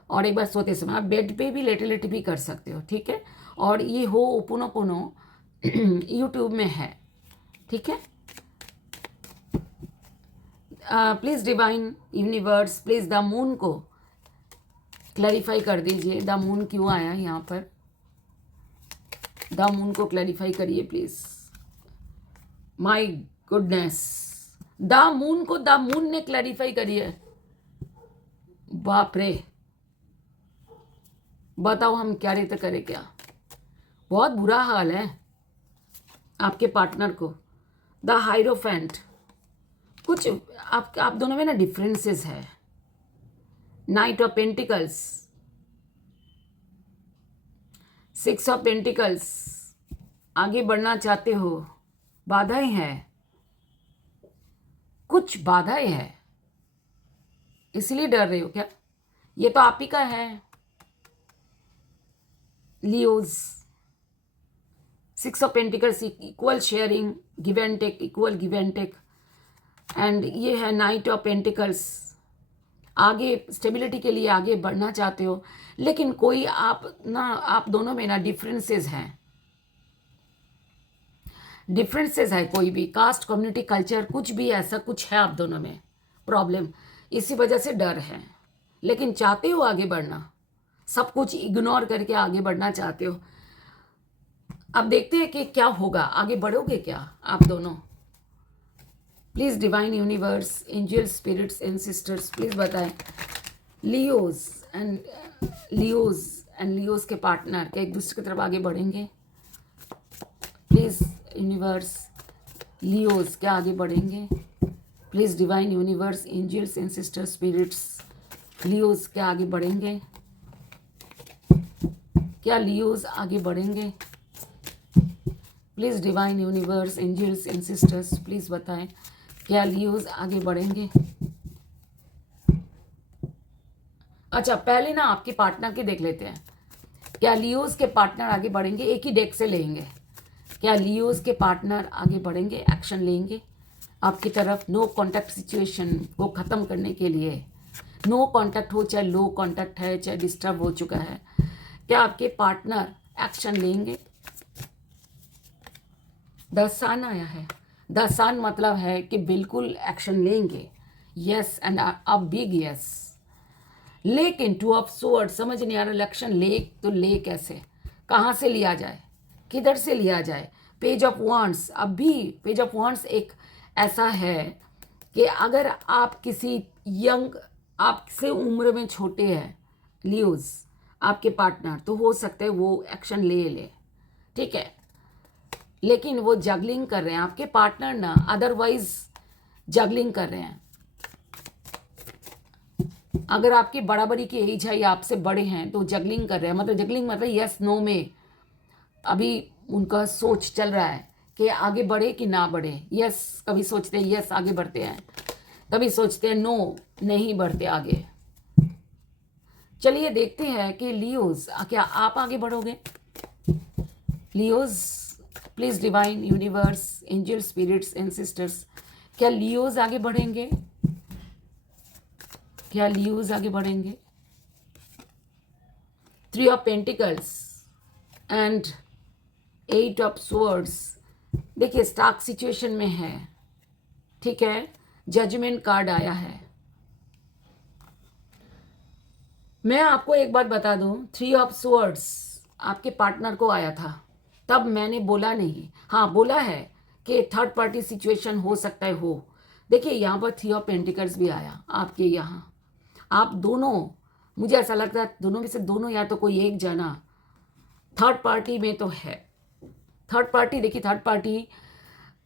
और एक बार सोते समय। आप बेड पे भी लेटे लेटे भी कर सकते हो, ठीक है? और ये हो ओपोनोपोनो यूट्यूब में है, ठीक है? Please divine universe, please the moon को क्लैरिफाई कर दीजिए। द मून क्यों आया यहाँ पर? द मून को क्लैरिफाई करिए please. My goodness, the moon को द मून ने क्लैरिफाई करिए। बाप रे, बताओ हम क्या रीते करें क्या? बहुत बुरा हाल है आपके पार्टनर को। द हाइरोफेंट, कुछ आप दोनों में ना डिफरेंसेस है। Knight of pentacles, 6 of pentacles, आगे बढ़ना चाहते हो, बाधाएं हैं, कुछ बाधाएं हैं, इसलिए डर रहे हो क्या? ये तो आप ही का है। Leos, 6 of pentacles, equal sharing, give and take, equal give and take. And ये है नाइट ऑफ पेंटिकल्स, आगे स्टेबिलिटी के लिए आगे बढ़ना चाहते हो, लेकिन कोई आप दोनों में ना डिफरेंसेस हैं। डिफरेंसेस है, कोई भी कास्ट, कम्युनिटी, कल्चर, कुछ भी ऐसा कुछ है आप दोनों में प्रॉब्लम, इसी वजह से डर है। लेकिन चाहते हो आगे बढ़ना, सब कुछ इग्नोर करके आगे बढ़ना चाहते हो। अब देखते हैं कि क्या होगा, आगे बढ़ोगे क्या आप दोनों? Please divine universe, angel, spirits ancestors, please बताएं। लियोज एंड लियोज के पार्टनर क्या एक दूसरे की तरफ आगे बढ़ेंगे? प्लीज़ यूनिवर्स, लियोज क्या आगे बढ़ेंगे? Please divine universe, angels ancestors spirits, Leos क्या आगे बढ़ेंगे? क्या लियोज आगे बढ़ेंगे? Please divine universe, angels ancestors, please बताएं, क्या लियोज आगे बढ़ेंगे? अच्छा, पहले ना आपके पार्टनर के देख लेते हैं। क्या लियोज के पार्टनर आगे बढ़ेंगे? एक ही डेक से लेंगे। क्या लियोज के पार्टनर आगे बढ़ेंगे, एक्शन लेंगे आपकी तरफ? नो कॉन्टैक्ट सिचुएशन को ख़त्म करने के लिए, नो कॉन्टैक्ट हो, चाहे लो कॉन्टैक्ट है, चाहे डिस्टर्ब हो चुका है, क्या आपके पार्टनर एक्शन लेंगे? द सन आया है। द सन मतलब है कि बिल्कुल एक्शन लेंगे, yes, and a big yes. लेकिन 2 ऑफ स्वॉर्ड, समझ नहीं आ रहा एक्शन ले तो ले कैसे, कहाँ से लिया जाए, किधर से लिया जाए? पेज ऑफ वॉन्ड्स, अब भी पेज ऑफ वॉन्ड्स एक ऐसा है कि अगर आप किसी यंग, आपसे उम्र में छोटे हैं लियोज आपके पार्टनर, तो हो सकता है वो एक्शन ले, ठीक है? लेकिन वो जगलिंग कर रहे हैं आपके पार्टनर ना, अदरवाइज जगलिंग कर रहे हैं। अगर आपकी बराबरी की एज है या आपसे बड़े हैं तो जगलिंग कर रहे हैं, मतलब जगलिंग मतलब यस नो में अभी उनका सोच चल रहा है कि आगे बढ़े कि ना बढ़े। यस, कभी सोचते हैं यस आगे बढ़ते हैं, कभी सोचते हैं नो नहीं बढ़ते आगे। चलिए देखते हैं कि लियोज, क्या आप आगे बढ़ोगे? Leos, please divine universe, angel spirits ancestors, क्या लियोज आगे बढ़ेंगे? क्या लियोज आगे बढ़ेंगे? 3 of pentacles and 8 of swords. देखिए स्टार्क सिचुएशन में है, ठीक है। जजमेंट कार्ड आया है। मैं आपको एक बात बता दूं, 3 ऑफ स्वर्ड्स आपके पार्टनर को आया था, तब मैंने बोला नहीं, हाँ बोला है कि थर्ड पार्टी सिचुएशन हो सकता है हो। देखिए यहाँ पर 3 ऑफ पेंटिकल्स भी आया आपके यहाँ। आप दोनों, मुझे ऐसा लगता है दोनों में से दोनों या तो कोई एक जना थर्ड पार्टी में तो है। थर्ड पार्टी, देखिए थर्ड पार्टी,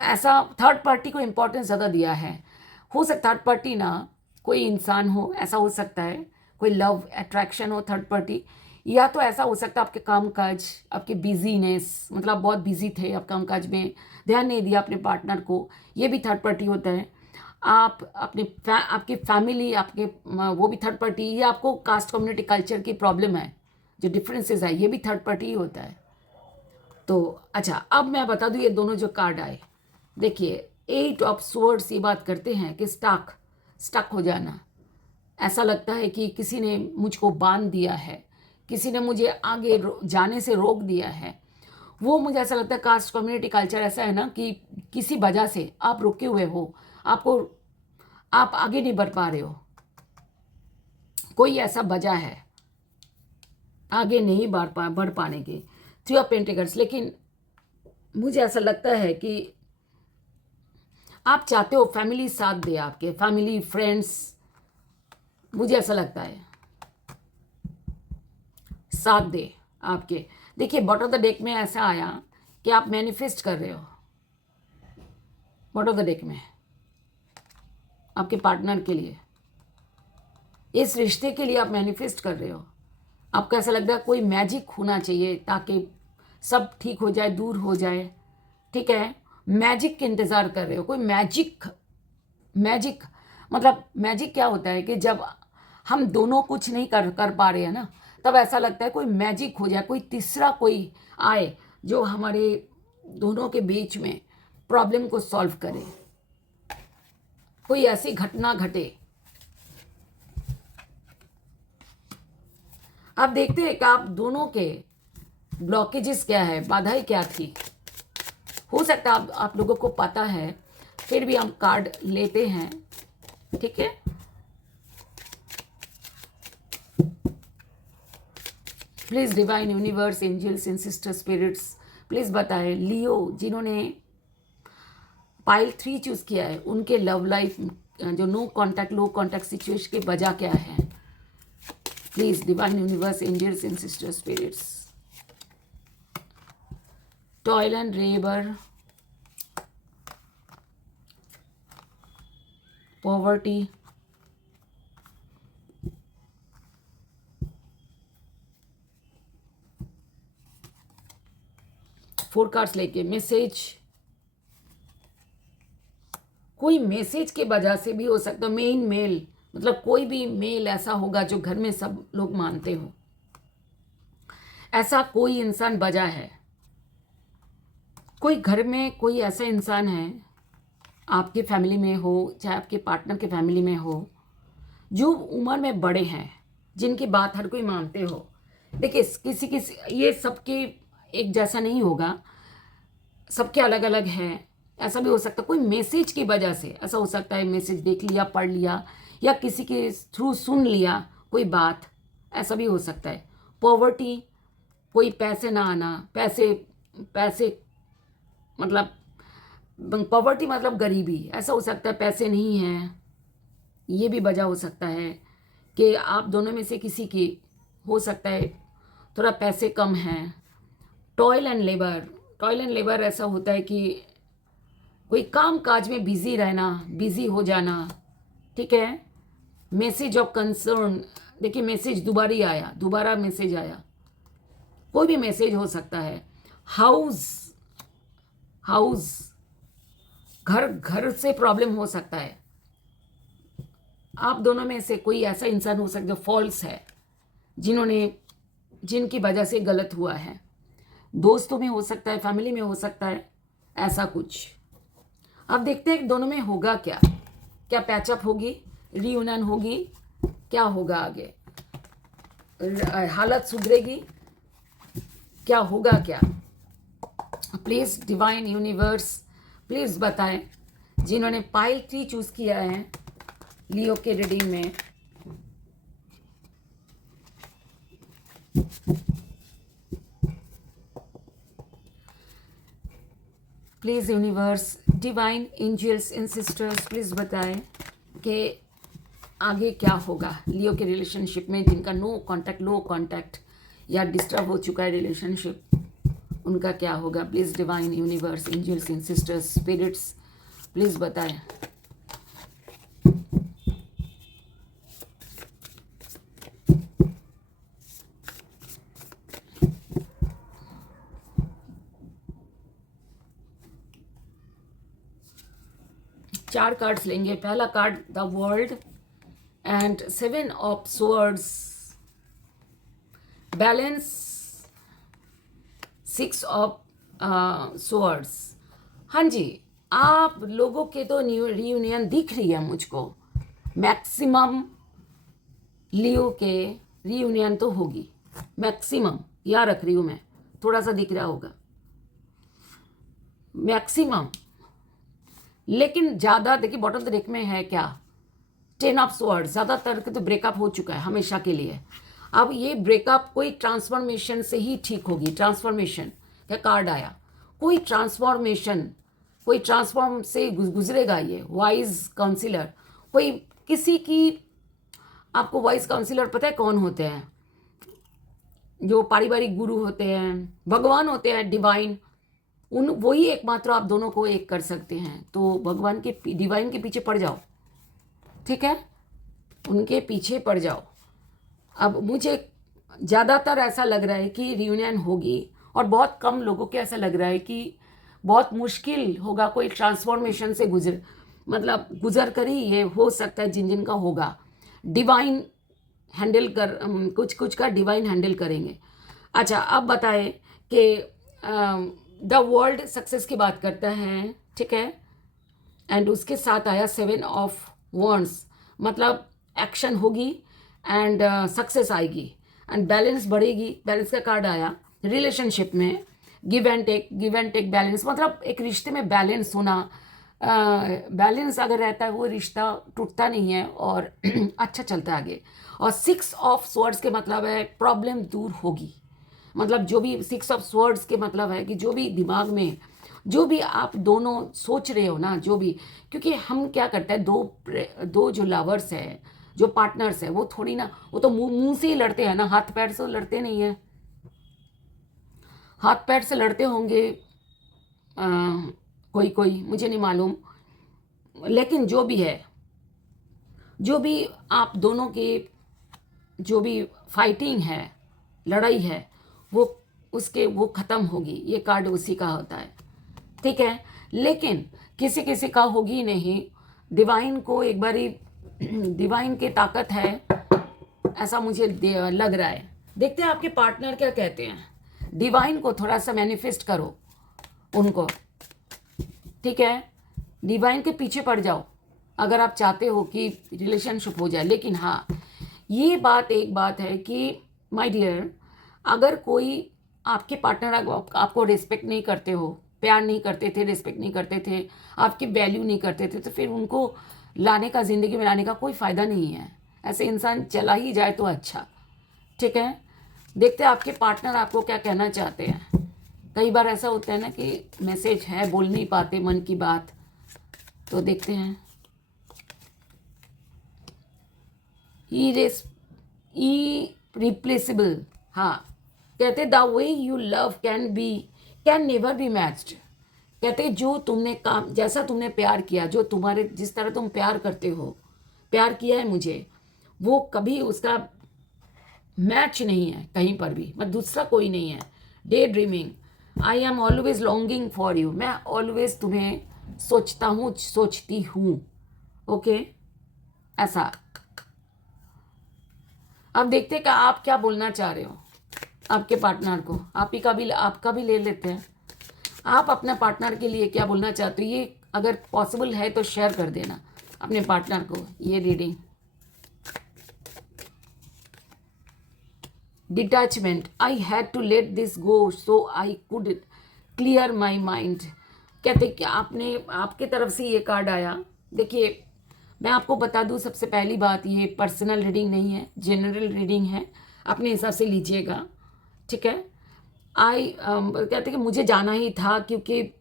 ऐसा थर्ड पार्टी को इम्पोर्टेंस ज़्यादा दिया है। हो सकता है थर्ड पार्टी ना कोई इंसान हो, ऐसा हो सकता है कोई लव अट्रैक्शन हो थर्ड पार्टी, या तो ऐसा हो सकता है आपके कामकाज, आपके बिजीनेस, मतलब बहुत बिजी थे आप कामकाज में, ध्यान नहीं दिया अपने पार्टनर को, ये भी थर्ड पार्टी होता है। आप अपने आपकी फैमिली, आपके वो भी थर्ड पार्टी, या आपको कास्ट कम्युनिटी कल्चर की प्रॉब्लम है, जो डिफरेंसेस है, ये भी थर्ड पार्टी ही होता है। तो अच्छा, अब मैं बता दूं ये दोनों जो कार्ड आए, देखिए 8 ऑफ स्वर्ड्स ये बात करते हैं कि स्टक हो जाना। ऐसा लगता है कि किसी ने मुझको बांध दिया है, किसी ने मुझे आगे जाने से रोक दिया है। वो मुझे ऐसा लगता है कास्ट कम्युनिटी कल्चर ऐसा है ना कि किसी वजह से आप रुके हुए हो, आप आगे नहीं बढ़ पा रहे हो, कोई ऐसा वजह है आगे नहीं बढ़ पाने की। 3 ऑफ पेंटिकल्स, लेकिन मुझे ऐसा लगता है कि आप चाहते हो फैमिली साथ दे, आपके फैमिली फ्रेंड्स, मुझे ऐसा लगता है साथ दे आपके। देखिए बॉटम ऑफ द डेक में ऐसा आया कि आप मैनिफेस्ट कर रहे हो, बॉटम ऑफ द डेक में आपके पार्टनर के लिए, इस रिश्ते के लिए आप मैनिफेस्ट कर रहे हो। आपको ऐसा लग रहा है कोई मैजिक होना चाहिए ताकि सब ठीक हो जाए, दूर हो जाए, ठीक है। मैजिक के इंतज़ार कर रहे हो, कोई मैजिक मतलब मैजिक क्या होता है कि जब हम दोनों कुछ नहीं कर पा रहे हैं ना, तब ऐसा लगता है कोई मैजिक हो जाए, कोई तीसरा कोई आए जो हमारे दोनों के बीच में प्रॉब्लम को सॉल्व करे, कोई ऐसी घटना घटे। अब देखते हैं कि आप दोनों के ब्लॉकेजेस क्या है, बाधाएं क्या थी। हो सकता है आप लोगों को पता है, फिर भी हम कार्ड लेते हैं, ठीक है। Please divine universe, angels ancestors spirits, please बताएं लियो जिन्होंने पाइल 3 चूज किया है, उनके लव लाइफ जो no contact low contact situation की वजह क्या है। Please divine universe, angels ancestors spirits. Toil and labour, poverty, four cards लेके मैसेज, कोई मैसेज के वजह से भी हो सकता है। मेन मेल, मतलब कोई भी मेल ऐसा होगा जो घर में सब लोग मानते हो, ऐसा कोई इंसान वजह है। कोई घर में कोई ऐसा इंसान है, आपके फैमिली में हो चाहे आपके पार्टनर के फैमिली में हो, जो उम्र में बड़े हैं, जिनकी बात हर कोई मानते हो। देखिए किसी ये सबके एक जैसा नहीं होगा, सबके अलग अलग हैं। ऐसा भी हो सकता है कोई मैसेज की वजह से, ऐसा हो सकता है मैसेज देख लिया, पढ़ लिया, या किसी के थ्रू सुन लिया कोई बात, ऐसा भी हो सकता है। पॉवर्टी, कोई पैसे ना आना, पैसे मतलब पॉवर्टी मतलब गरीबी, ऐसा हो सकता है पैसे नहीं हैं, ये भी वजह हो सकता है कि आप दोनों में से किसी की हो सकता है थोड़ा पैसे कम हैं। टॉयल एंड लेबर ऐसा होता है कि कोई काम काज में बिजी रहना, बिजी हो जाना, ठीक है। मैसेज ऑफ कंसर्न, देखिए मैसेज दोबारा मैसेज आया, कोई भी मैसेज हो सकता है। हाउस हाउस घर घर से प्रॉब्लम हो सकता है। आप दोनों में से कोई ऐसा इंसान हो सकता है जो फॉल्स है, जिनकी वजह से गलत हुआ है। दोस्तों में हो सकता है, फैमिली में हो सकता है, ऐसा कुछ। अब देखते हैं दोनों में होगा क्या। क्या पैचअप होगी, रीयूनियन होगी, क्या होगा आगे, हालत सुधरेगी, क्या होगा क्या। प्लीज़ डिवाइन यूनिवर्स प्लीज़ बताएं, जिन्होंने पाइल ट्री चूज़ किया है लियो के रीडिंग में। Please universe, divine angels ancestors please बताएं कि आगे क्या होगा लियो के रिलेशनशिप में, जिनका लो कांटेक्ट या डिस्टर्ब हो चुका है रिलेशनशिप, उनका क्या होगा। Please divine universe, angels ancestors, spirits please बताएं। चार कार्ड्स लेंगे। पहला card the world and 7 of swords, balance, 6 of swords। हाँ जी, आप लोगों के तो रियूनियन दिख रही है मुझको। मैक्सिमम लियो के रियूनियन तो होगी, मैक्सिमम, याद रख रही हूँ मैं, थोड़ा सा दिख रहा होगा मैक्सिमम। लेकिन ज़्यादा देखिए, बॉटम ऑफ द डेक में है क्या, 10 ऑफ स्वॉर्ड। ज़्यादातर के तो ब्रेकअप हो चुका है हमेशा के लिए। अब ये ब्रेकअप कोई ट्रांसफॉर्मेशन से ही ठीक होगी। ट्रांसफॉर्मेशन का कार्ड आया, कोई ट्रांसफॉर्मेशन, कोई ट्रांसफॉर्म से गुजरेगा ये वाइज काउंसिलर। कोई किसी की, आपको वाइज काउंसिलर पता है कौन होते हैं, जो पारिवारिक गुरु होते हैं, भगवान होते हैं, डिवाइन, वही एकमात्र आप दोनों को एक कर सकते हैं। तो भगवान के, डिवाइन के पीछे पड़ जाओ, ठीक है, उनके पीछे पड़ जाओ। अब मुझे ज़्यादातर ऐसा लग रहा है कि रियूनियन होगी, और बहुत कम लोगों के ऐसा लग रहा है कि बहुत मुश्किल होगा कोई ट्रांसफॉर्मेशन से गुजर कर ही ये हो सकता है। जिन का होगा डिवाइन हैंडल कर, कुछ कुछ का डिवाइन हैंडल करेंगे। अच्छा, अब बताएं कि द वर्ल्ड सक्सेस की बात करता है, ठीक है, एंड उसके साथ आया 7 ऑफ वॉन्ड्स, मतलब एक्शन होगी एंड सक्सेस आएगी एंड बैलेंस बढ़ेगी। बैलेंस का कार्ड आया रिलेशनशिप में, गिव एंड टेक बैलेंस, मतलब एक रिश्ते में बैलेंस होना। बैलेंस अगर रहता है वो रिश्ता टूटता नहीं है और अच्छा चलता है आगे। और 6 ऑफ स्वॉर्ड्स के मतलब है प्रॉब्लम दूर होगी। मतलब जो भी 6 ऑफ स्वॉर्ड्स के मतलब है कि जो भी दिमाग में, जो भी आप दोनों सोच रहे हो ना, जो भी, क्योंकि हम क्या करते हैं, दो जो लवर्स है, जो पार्टनर्स है, वो थोड़ी ना, वो तो मुंह से ही लड़ते हैं ना, हाथ पैर से लड़ते नहीं है। हाथ पैर से लड़ते होंगे कोई कोई, मुझे नहीं मालूम, लेकिन जो भी है, जो भी आप दोनों की जो भी फाइटिंग है, लड़ाई है, वो ख़त्म होगी। ये कार्ड उसी का होता है, ठीक है। लेकिन किसी किसी का होगी नहीं। डिवाइन को एक बारी, डिवाइन की ताकत है ऐसा मुझे लग रहा है। देखते हैं आपके पार्टनर क्या कहते हैं। डिवाइन को थोड़ा सा मैनिफेस्ट करो उनको, ठीक है। डिवाइन के पीछे पड़ जाओ अगर आप चाहते हो कि रिलेशनशिप हो जाए। लेकिन हाँ, ये बात एक बात है कि माय डियर, अगर कोई आपके पार्टनर आपको रिस्पेक्ट नहीं करते हो, प्यार नहीं करते थे, रिस्पेक्ट नहीं करते थे, आपकी वैल्यू नहीं करते थे, तो फिर उनको लाने का, ज़िंदगी में लाने का कोई फ़ायदा नहीं है। ऐसे इंसान चला ही जाए तो अच्छा, ठीक है। देखते हैं आपके पार्टनर आपको क्या कहना चाहते हैं। कई बार ऐसा होता है ना कि मैसेज है, बोल नहीं पाते मन की बात, तो देखते हैं। इरिप्लेसेबल, हाँ, कहते the way you love can never be matched. कहते जो तुमने काम, जैसा तुमने प्यार किया, जो तुम्हारे, जिस तरह तुम प्यार करते हो, प्यार किया है मुझे, वो कभी उसका मैच नहीं है कहीं पर भी, मतलब दूसरा कोई नहीं है। Day dreaming, I am always longing for you, मैं ऑलवेज तुम्हें सोचता हूँ, सोचती हूँ। ओके, ऐसा। अब देखते हैं कि आप क्या बोलना चाह रहे हो आपके पार्टनर को। आपका भी ले लेते हैं। आप अपने पार्टनर के लिए क्या बोलना चाहते हो, ये अगर पॉसिबल है तो शेयर कर देना अपने पार्टनर को ये reading. Detachment, I had to let this go so I could clear my mind. कहते कि आपके तरफ से ये कार्ड आया। देखिए, मैं आपको बता दूं, सबसे पहली बात, ये पर्सनल रीडिंग नहीं है, जनरल रीडिंग है, अपने हिसाब से लीजिएगा, ठीक है। कहते कि मुझे जाना ही था क्योंकि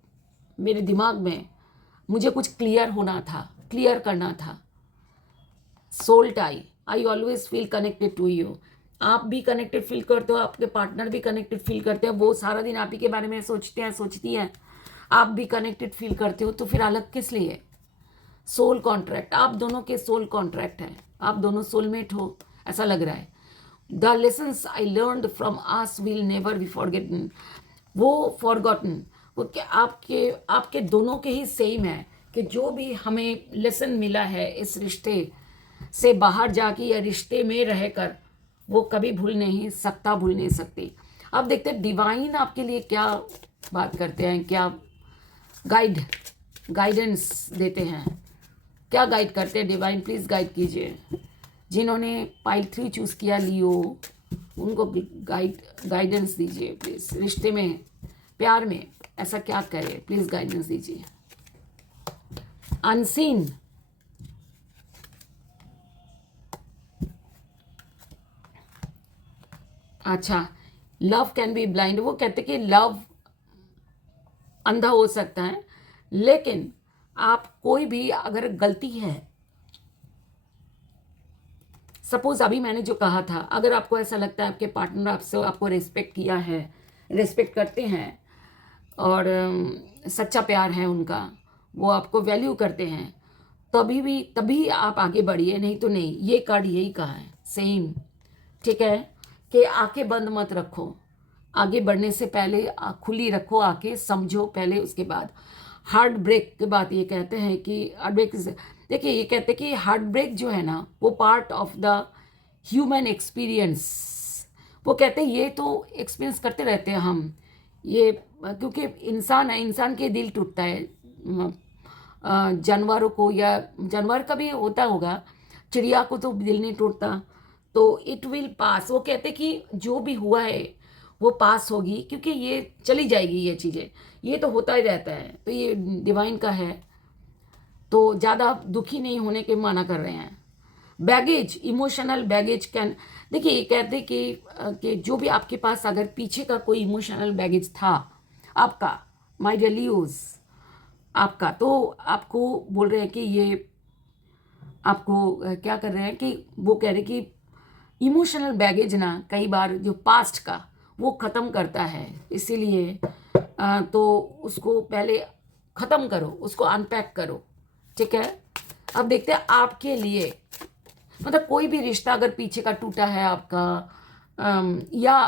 मेरे दिमाग में मुझे कुछ क्लियर होना था, क्लियर करना था। Soul tie, I always feel connected to you. आप भी कनेक्टेड फील करते हो, आपके पार्टनर भी कनेक्टेड फील करते हैं, वो सारा दिन आप ही के बारे में सोचते हैं, सोचती हैं, आप भी कनेक्टेड फील करते हो, तो फिर अलग किस लिए। सोल कॉन्ट्रैक्ट, आप दोनों के सोल कॉन्ट्रैक्ट है, आप दोनों सोलमेट हो, ऐसा लग रहा है। The lessons I learned from us will never be forgotten, वो फॉरगॉटन, वो आपके आपके दोनों के ही सेम है कि जो भी हमें लेसन मिला है इस रिश्ते से बाहर जाके या रिश्ते में रहकर, वो कभी भूल नहीं सकता, भूल नहीं सकती। अब देखते हैं डिवाइन आपके लिए क्या बात करते हैं, क्या गाइडेंस देते हैं, क्या गाइड करते हैं डिवाइन। प्लीज़ गाइड कीजिए। जिन्होंने पाइल 3 चूज़ किया, लियो, उनको गाइडेंस दीजिए प्लीज़। रिश्ते में, प्यार में ऐसा क्या करे, प्लीज़ गाइडेंस दीजिए। अनसीन, अच्छा, लव कैन बी ब्लाइंड, वो कहते कि लव अंधा हो सकता है, लेकिन आप कोई भी अगर गलती है, सपोज अभी मैंने जो कहा था, अगर आपको ऐसा लगता है आपके पार्टनर आपसे, आपको रिस्पेक्ट किया है, रिस्पेक्ट करते हैं और सच्चा प्यार है उनका, वो आपको वैल्यू करते हैं, तभी आप आगे बढ़िए, नहीं तो नहीं। ये कार्ड यही कहा है सेम, ठीक है, कि आंखें बंद मत रखो, आगे बढ़ने से पहले खुली रखो आंखें, समझो पहले, उसके बाद। हार्ट ब्रेक के बाद ये कहते हैं कि हार्ट ब्रेक, देखिए ये कहते हैं कि हार्ट ब्रेक जो है ना, वो part of the human experience. वो कहते हैं ये तो एक्सपीरियंस करते रहते हैं हम, ये क्योंकि इंसान है, इंसान के दिल टूटता है, जानवरों को, या जानवर का भी होता होगा, चिड़िया को तो दिल नहीं टूटता, तो इट विल पास। वो कहते कि जो भी हुआ है वो पास होगी, क्योंकि ये चली जाएगी, ये चीज़ें, ये तो होता ही रहता है, तो ये डिवाइन का है, तो ज़्यादा दुखी नहीं होने के माना कर रहे हैं। बैगेज, इमोशनल बैगेज कैन, देखिए ये कहते कि जो भी आपके पास अगर पीछे का कोई इमोशनल बैगेज था आपका, माय डियर लियोज, आपका, तो आपको बोल रहे हैं कि ये आपको क्या कर रहे हैं कि वो कह रहे कि इमोशनल बैगेज ना कई बार जो पास्ट का वो ख़त्म करता है, इसीलिए तो उसको पहले ख़त्म करो, उसको अनपैक करो, ठीक है। अब देखते हैं आपके लिए, मतलब कोई भी रिश्ता अगर पीछे का टूटा है आपका, या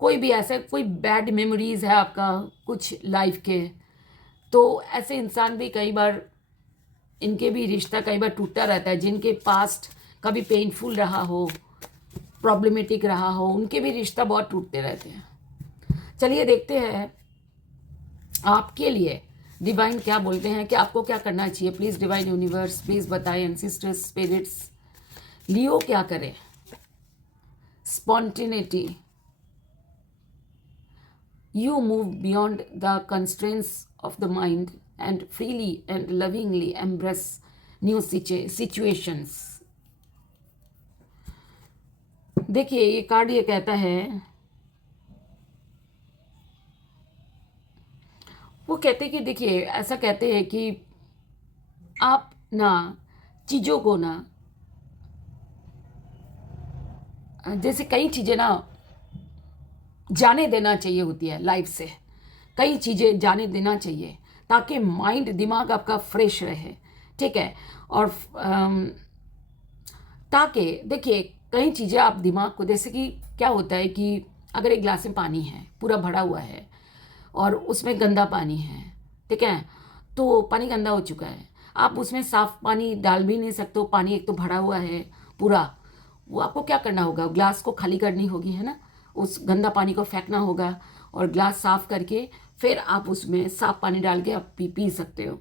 कोई भी ऐसा कोई बैड मेमोरीज है आपका कुछ लाइफ के, तो ऐसे इंसान भी कई बार, इनके भी रिश्ता कई बार टूटता रहता है, जिनके पास्ट कभी पेनफुल रहा हो, प्रॉब्लमेटिक रहा हो, उनके भी रिश्ता बहुत टूटते रहते हैं। चलिए देखते हैं आपके लिए डिवाइन क्या बोलते हैं, कि आपको क्या करना चाहिए। प्लीज़ डिवाइन यूनिवर्स, प्लीज़ बताएं, एंसेस्टर्स, स्पिरिट्स, लियो क्या करें। Spontaneity, you move beyond the constraints of the mind and freely and lovingly embrace new situations। देखिए ये कार्ड ये कहता है, वो कहते हैं कि देखिए ऐसा कहते हैं कि आप ना चीज़ों को ना, जैसे कई चीज़ें ना जाने देना चाहिए होती है लाइफ से, कई चीज़ें जाने देना चाहिए ताकि माइंड, दिमाग आपका फ्रेश रहे, ठीक है। और ताकि देखिए कई चीज़ें आप दिमाग को, जैसे कि क्या होता है कि अगर एक गिलास में पानी है पूरा भरा हुआ है और उसमें गंदा पानी है, ठीक है, तो पानी गंदा हो चुका है, आप उसमें साफ पानी डाल भी नहीं सकते हो, पानी एक तो भरा हुआ है पूरा, वो आपको क्या करना होगा, ग्लास को खाली करनी होगी, है ना, उस गंदा पानी को फेंकना होगा और ग्लास साफ करके फिर आप उसमें साफ पानी डाल के आप पी सकते हो।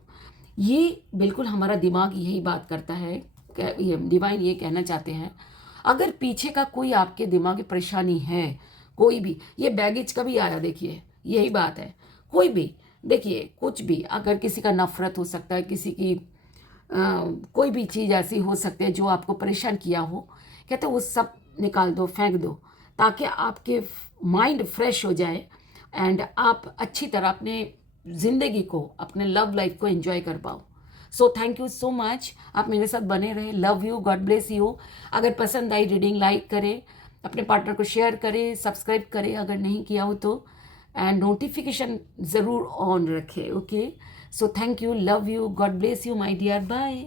ये बिल्कुल हमारा दिमाग यही बात करता है, ये डिवाइन ये कहना चाहते हैं, अगर पीछे का कोई आपके दिमाग की परेशानी है, कोई भी, ये बैगेज का भी आया, देखिए यही बात है, कोई भी, देखिए कुछ भी, अगर किसी का नफरत हो सकता है, किसी की कोई भी चीज़ ऐसी हो सकती है जो आपको परेशान किया हो, कहते वो सब निकाल दो, फेंक दो, ताकि आपके माइंड फ्रेश हो जाए एंड आप अच्छी तरह अपने ज़िंदगी को, अपने लव लाइफ को एंजॉय कर पाओ। सो थैंक यू सो मच, आप मेरे साथ बने रहे, love you, God bless you. अगर पसंद आई रीडिंग, लाइक करें, अपने पार्टनर को शेयर करें, सब्सक्राइब करें अगर नहीं किया हो तो, एंड नोटिफिकेशन ज़रूर ऑन रखें, okay. So thank you, love you, God bless you my dear, bye.